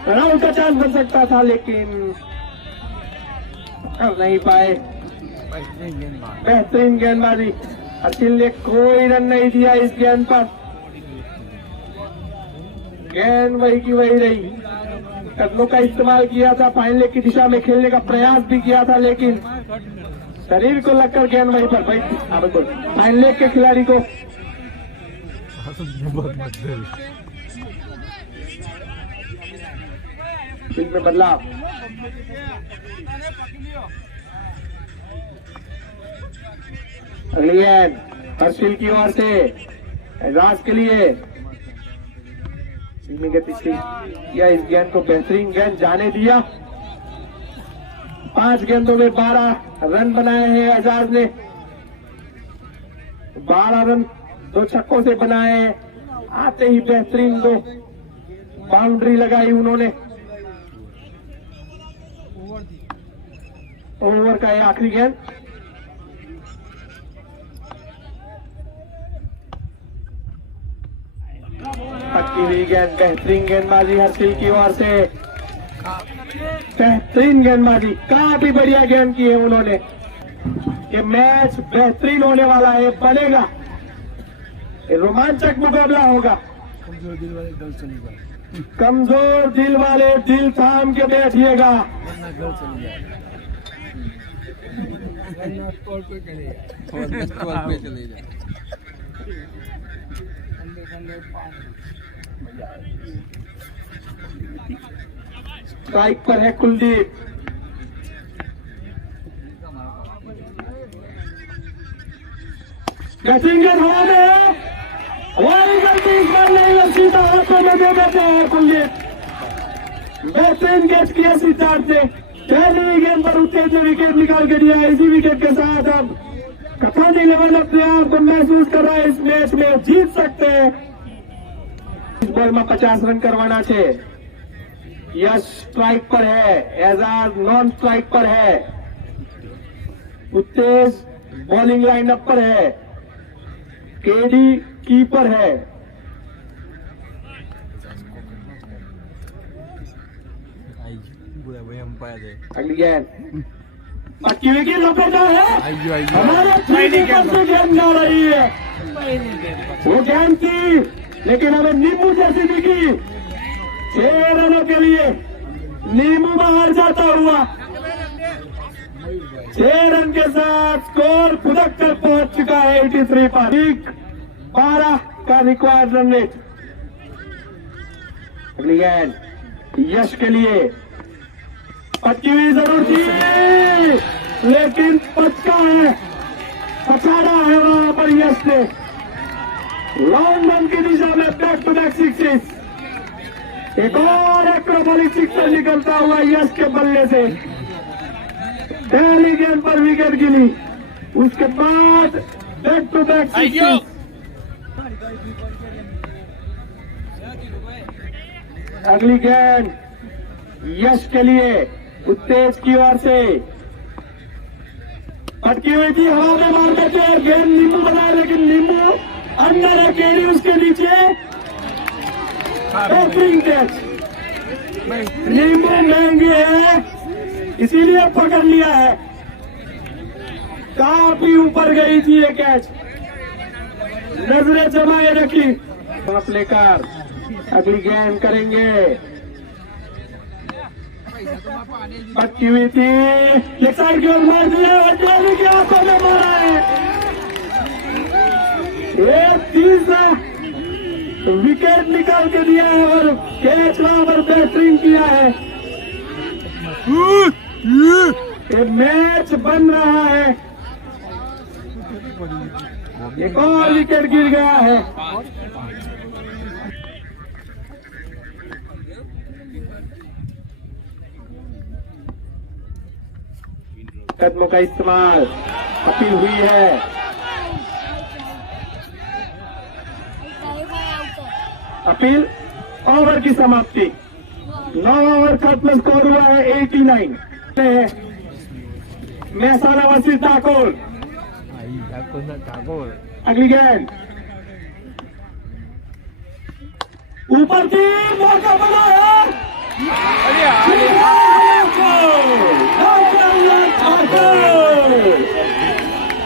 रन का चांस बन सकता था लेकिन कर नहीं पाए। बेहतरीन गेंदबाजी, हर्षिल ने कोई रन नहीं दिया इस गेंद पर, गेंद वही की वही रही। कदमों का इस्तेमाल किया था, फाइन लेग की दिशा में खेलने का प्रयास भी किया था लेकिन शरीर को लगकर गेंद वहीं पर भाई। बिल्कुल फाइन लेग के खिलाड़ी को पिच में बदलाव। अगली गेंद हर्षिल की ओर से एजाज के लिए, गति से किया इस गेंद को, बेहतरीन गेंद जाने दिया। 5 गेंदों में 12 रन बनाए हैं एजाज ने, 12 रन 2 छक्कों से बनाए हैं। आते ही बेहतरीन 2 बाउंड्री लगाई उन्होंने। ओवर का ये आखिरी गेंद, पटकी हुई गेंद, बेहतरीन गेंदबाजी हर्षिल की ओर से, बेहतरीन गेंदबाजी, काफी बढ़िया गेंद की है उन्होंने। ये मैच बेहतरीन होने वाला है, बनेगा, ये रोमांचक मुकाबला होगा। कमजोर दिल वाले दिल थाम के बैठिएगा। स्ट्राइक पर है कुलदीप, बैटिंग हवा में है, हवाई गलती इस बार नहीं, सीधा हाथों में दे देते हैं कुलदीप। बेहतरीन कैच किया सिद्धार्थ ने, पहली गेंद पर उठते थे, विकेट निकाल के दिया। इसी विकेट के साथ अब कप्तान 11 अपने आप को महसूस कर रहा है इस मैच में जीत सकते हैं। इस बॉल में 50 रन करवाना है। यश स्ट्राइक पर है, एजाज नॉन स्ट्राइक पर है, उत्तेज बॉलिंग लाइनअप पर है, केडी कीपर है। अगली गेंद पक्की विकेट लपेटा है, हमारे पर से गेंद जा रही है। वो गेंद थी लेकिन हमें नींबू जैसी दिखी। 6 रनों के लिए नींबू बाहर जाता हुआ 6 रन के साथ स्कोर फुदक कर पहुंच चुका है 83 पर। 12 का रिक्वायर्ड रन रेट। अगली गेंद यश के लिए पक्की हुई जरूर थी लेकिन पक्का है, पछाड़ा है वहां पर यश ने। लॉन्ग रन की दिशा में बैक टू बैक सिक्सेस। एक और एक्रोबॉलिक सिक्सर निकलता हुआ यश के बल्ले से। पहली गेंद पर विकेट गिरी, उसके बाद बैक टू बैक सिक्सेस। अगली गेंद यश के लिए उत्तेज की ओर से पटकी हुई थी, हवा में मार देते हैं। गेंद नींबू बनाया लेकिन नींबू अंदर है, केडी उसके नीचे। बेहतरीन कैच। नींबू महंगे है इसीलिए पकड़ लिया है, काफी ऊपर गई थी ये कैच। नजरें जमाए रखी। आप लेकर अगली गेंद करेंगे। पक्की हुई थी, लेग साइड की ओर मार दिया और डेली की आंखों में मारा है। ये तीसरा विकेट निकाल के दिया है और कैच वहां पर बेहतरीन किया है। ये मैच बन रहा है। एक और विकेट गिर गया है। कदमों का इस्तेमाल, अपील हुई है। अपील ओवर की समाप्ति। 9 ओवर खत्म, स्कोर हुआ है 89। महसाना वसीर ठाकुर। अगली गेंद ऊपर की, मौका बना है।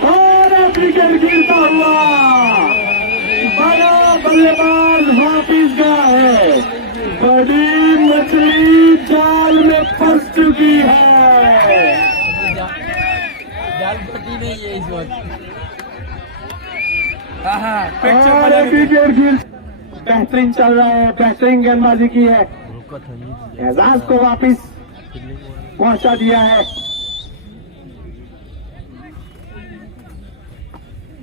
और विकेट गिरता हुआ बड़ा बल्लेबाज वापिस गया है। बड़ी मछली जाल में फंस चुकी है। जाल फटी नहीं है इस वक्त। और विकेट गिर, बेहतरीन चल रहा है, बेहतरीन गेंदबाजी की है। एजाज को वापिस पहुंचा दिया है।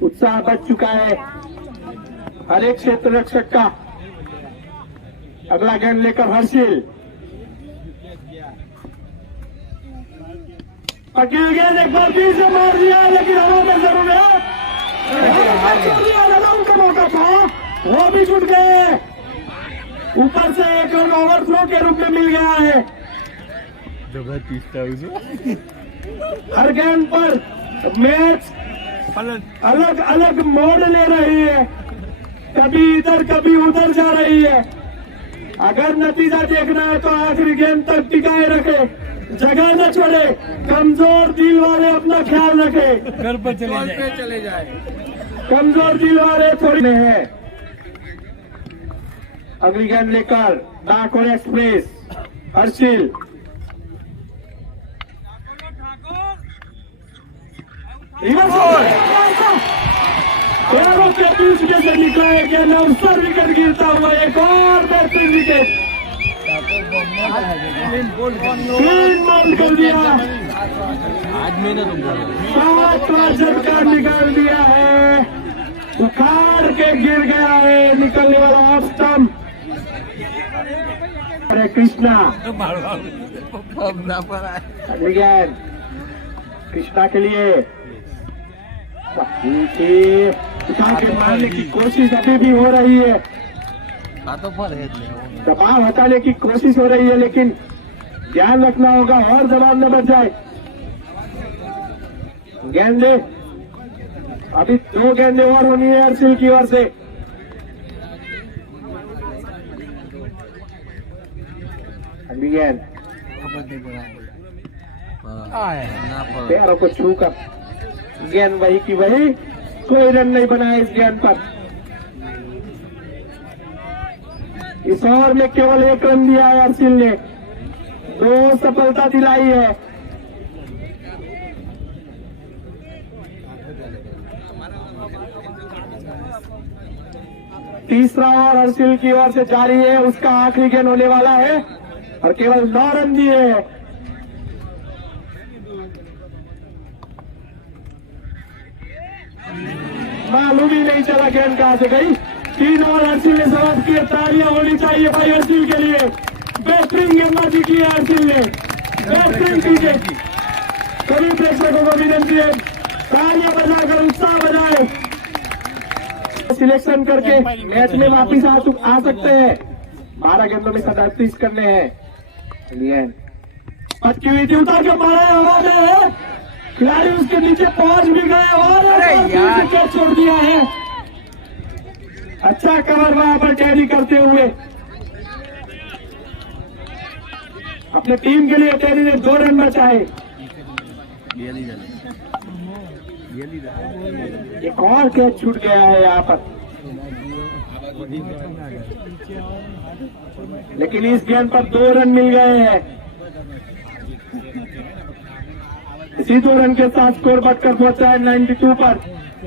उत्साह बढ़ चुका है हर एक क्षेत्र रक्षक का। अगला गेंद लेकर हर्षिल। अकेले गेंद एक बार फिर से मार दिया लेकिन हवा में जरूर है। का मौका था, वो भी छूट गए। ऊपर से एक रन ओवरफ्लो के रूप में मिल गया है। हर गेंद पर मैच अलग अलग मोड़ ले रही है, कभी इधर कभी उधर जा रही है। अगर नतीजा देखना है तो आखिरी गेंद तक टिकाए रखे, जगह न छोड़े। कमजोर दिल वाले अपना ख्याल रखे, घर पर चले जाए। कमजोर दिल वाले थोड़ी नहीं है। अगली गेंद लेकर डाकोर एक्सप्रेस हर्षिल। पैरों के बीच में से निकला है गेंद, अवसर विकेट गिरता हुआ एक और बेहतरीन विकेट। क्लीन बॉल कर दिया। आज मैंने तो 7वां झटका निकाल दिया है, उखाड़ के गिर गया है निकलने वाला ऑफ स्टंप। अरे कृष्णा, अगली गेंद कृष्णा के लिए। नीचे उठा के मारने की कोशिश अभी भी हो रही है, આ તો ફરે જ ને दबाव हटाने की कोशिश हो रही है, लेकिन ध्यान रखना होगा और दबाव न बच जाए। गेंदे अभी 2 गेंदे और होनी है अर्शिल की ओर से। अभी गेंद ખબર નહીં બરાબર હા ના પર पैरों को छू कर गेंद वही की वही, कोई रन नहीं बनाया इस गेंद पर। इस ओवर में केवल 1 रन दिया है अर्शिल ने, 2 सफलता दिलाई है। तीसरा ओवर अर्शिल की ओर से जारी है, उसका आखिरी गेंद होने वाला है और केवल 9 रन दिए हैं। मालूम ही नहीं चला गेंद कहां से गई। 3 ओवर अर्शिल ने समाप्त किए, तालियां होनी चाहिए भाई अर्शिल के लिए। बेहतरीन गेंदबाजी की है अर्शिल ने, बेहतरीन क्रिकेट। सभी प्रेक्षकों को विनती है तालियां बजाकर उत्साह बजाए। सिलेक्शन करके मैच में वापिस आ सकते हैं। 12 गेंदों में 37 करने हैं। पटकी हुई थी, उतार के मारा है, हवा में है, खिलाड़ी उसके नीचे पहुंच भी गए और कैच छोड़ दिया है। अच्छा कवर वहां पर कैरी करते हुए अपने टीम के लिए टेरी ने 2 रन बचाए। एक और कैच छूट गया है यहाँ पर, लेकिन इस गेंद पर 2 रन मिल गए हैं। इसी 2 रन के साथ स्कोर बढ़कर पहुंचा है 92 पर।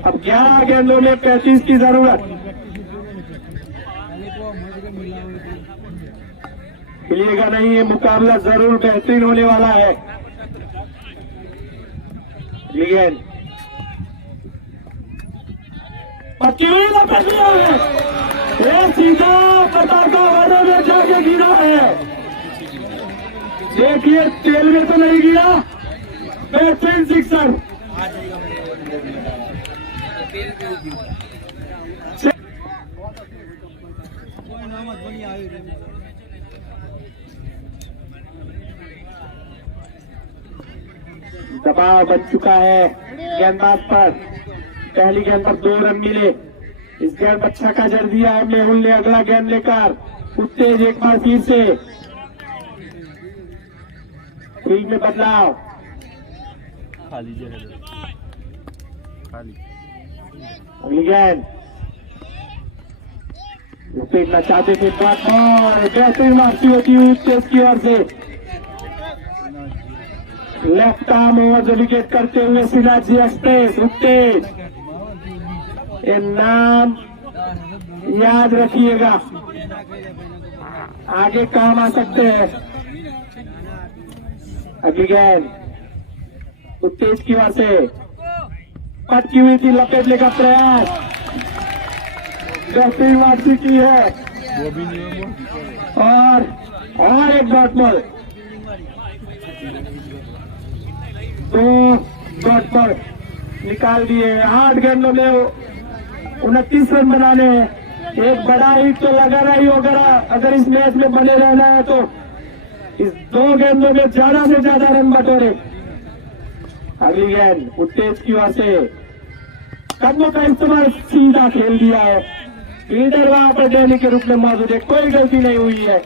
अब 11 गेंदों में 35 की जरूरत। हिलिएगा नहीं, ये मुकाबला जरूर बेहतरीन होने वाला है। गेंद पक्की हुई लपेट लिया है, ये सीधा पटाखा वाले में जाके गिरा है। देखिए तेल में तो नहीं गिरा, बेहतरीन सिक्सर। दबाव बन चुका है गेंदबाज पर। पहली गेंद पर 2 रन मिले, इस गेंद पर छक्का जड़ दिया है मेहुल ने। अगला गेंद लेकर उत्तेज एक बार फिर से, फील्ड में बदलाव। ખાલી જગ્યા ખાલી अगली गेंद फेंकना चाहते थे, और बेहतरीन वापसी होती है उत्तेज की ओर से। लेफ्ट आर्म ओवर विकेट करते हुए सिराजी एक्सप्रेस उत्तेज, ये नाम याद रखिएगा, आगे काम आ सकते हैं। अगली गेंद उत्तेज की ओर से, पटकी हुई थी, लपेटने का प्रयास, बेहतरीन वापसी की है और एक डॉट बॉल, 2 डॉट बॉल निकाल दिए। 8 गेंदों में 29 रन बनाने हैं। एक बड़ा हिट तो लगा रही होगा, अगर इस मैच में बने रहना है तो इस 2 गेंदों में ज्यादा से ज्यादा रन बटोरे। अगली गेंद उत्तेज की ओर से, कदमों का इस्तेमाल सीधा खेल दिया है। फील्डर वहां पर डेली के रूप में मौजूद है, कोई गलती नहीं हुई है।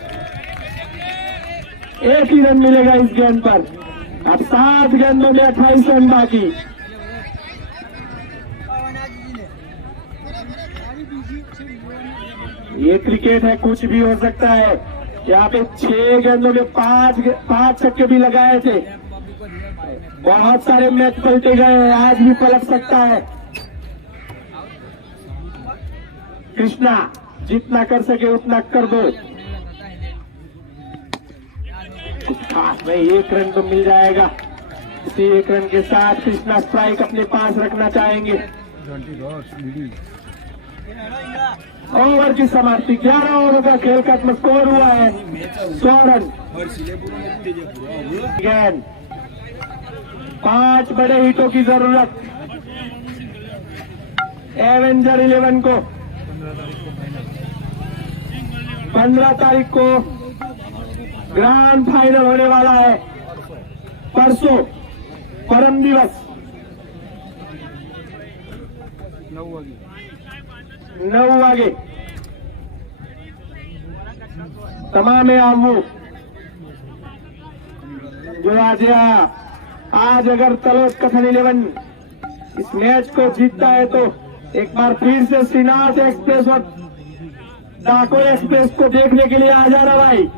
1 ही रन मिलेगा इस गेंद पर। अब 7 गेंदों में 28 रन बाकी। ये क्रिकेट है, कुछ भी हो सकता है। यहाँ पे 6 गेंदों में 5 छक्के भी लगाए थे। बहुत सारे मैच पलटे गए हैं, आज भी पलट सकता है। कृष्णा जितना कर सके उतना कर दो, खास में 1 रन तो मिल जाएगा। इसी 1 रन के साथ कृष्णा स्ट्राइक अपने पास रखना चाहेंगे। ओवर की समाप्ति, 11 ओवर का खेल का स्कोर हुआ है 100 रन। गेंद 5 बड़े हिटों की जरूरत। एवेंजर 11 को 15 तारीख को ग्रैंड फाइनल होने वाला है। परसों परम दिवस 9 वागे तमाम आमू जो आज अगर तलोद कथन 11 इस मैच को जीतता है तो एक बार फिर से श्रीनाथ एक्सप्रेस और डाकोर एक्सप्रेस को देखने के लिए आ जाना भाई।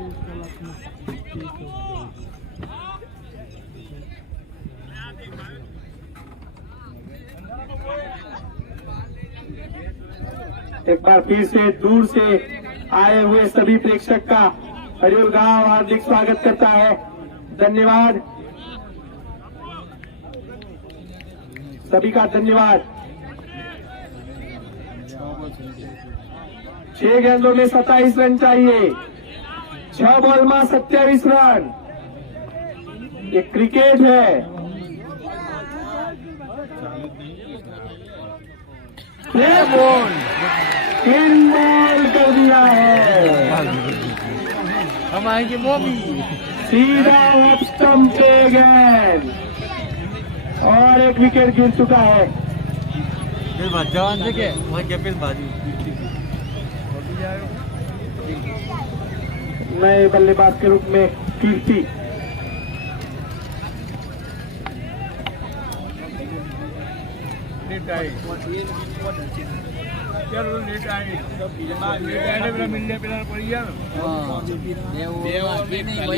एक बार फिर से दूर से आए हुए सभी प्रेक्षक का हरिओल गांव हार्दिक स्वागत करता है। धन्यवाद, सभी का धन्यवाद। 6 गेंदों में 27 रन चाहिए, 6 बॉल में 27 रन। ये क्रिकेट है। इन बॉल कर दिया है, हम आएंगे बॉबी सीधा ऑफ स्टंप पे गेंद और एक विकेट गिर चुका है। जवान से क्या वहाँ क्या फिर बाजू नए बल्लेबाज के रूप में कीर्ति। मिलने पड़ी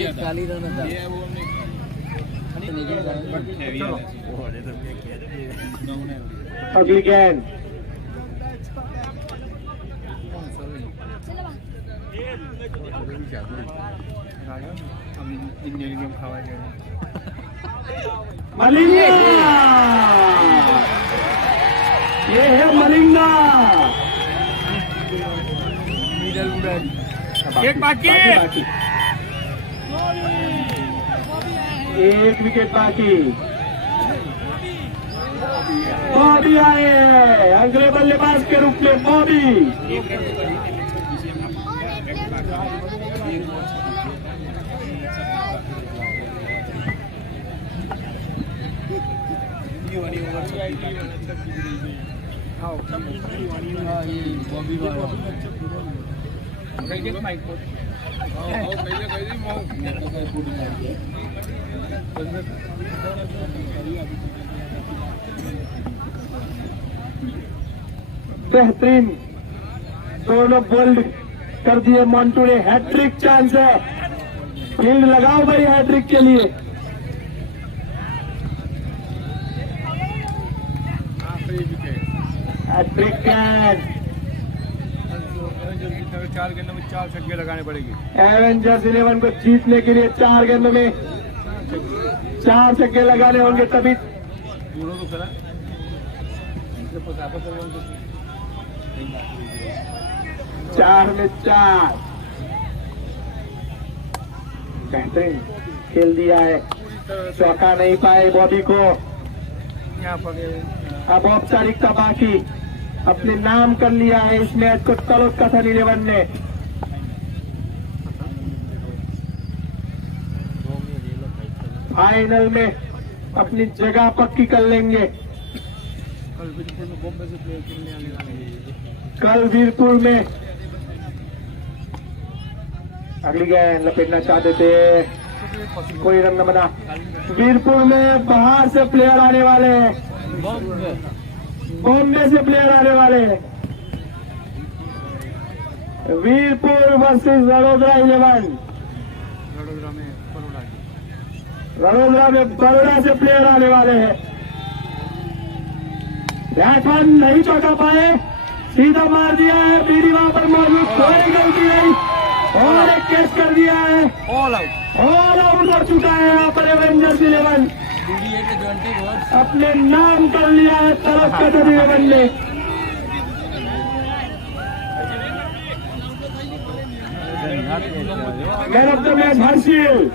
है काली अगली गेंद मलिंगा, ये है मलिंगा। एक बाकी एक विकेट बाकी। बॉबी आए हैं अगले बल्लेबाज के रूप में। बॉबी बेहतरीन दोनों बोल्ड कर दिए मोन्टू ने। हैट्रिक चांस है, फील्ड लगाओ भाई हैट्रिक के लिए। Hat trick catch. 4 गेंदों में 4 छक्के लगाने पड़ेगी। एवेंजर्स 11 को जीतने के लिए 4 गेंदों में 4 छक्के लगाने होंगे तभी। दोनों तो खेला 4 में 4 बेहतरीन खेल दिया है। चौका नहीं पाए बॉबी को। यहाँ पर अब औपचारिकता बाकी। अपने नाम कर लिया है इस मैच को तलोद कथन 11 ने। फाइनल में अपनी जगह पक्की कर लेंगे। कल वीरपुर में बॉम्बे से प्लेयर खेलने आने वाले हैं। कल वीरपुर में अगली गेंद लपेटना चाहते थे, कोई रन न बना। वीरपुर में बाहर से प्लेयर आने वाले हैं, बॉम्बे से प्लेयर आने वाले हैं। वीरपुर वर्सेस वडोदरा 11। वडोदरा में बड़ोड़ा से प्लेयर आने वाले हैं। बैट्समैन नहीं चौका पाए, सीधा मार दिया है। बीडी वहां पर मौजूद, कोई गलती नहीं और एक कैच कर दिया है। ऑल आउट ऑल आउट कर चुका है यहाँ पर एवेंजर्स 11। अपने नाम कर लिया है तलोद कथन 11 ने। Man of the match Harsil.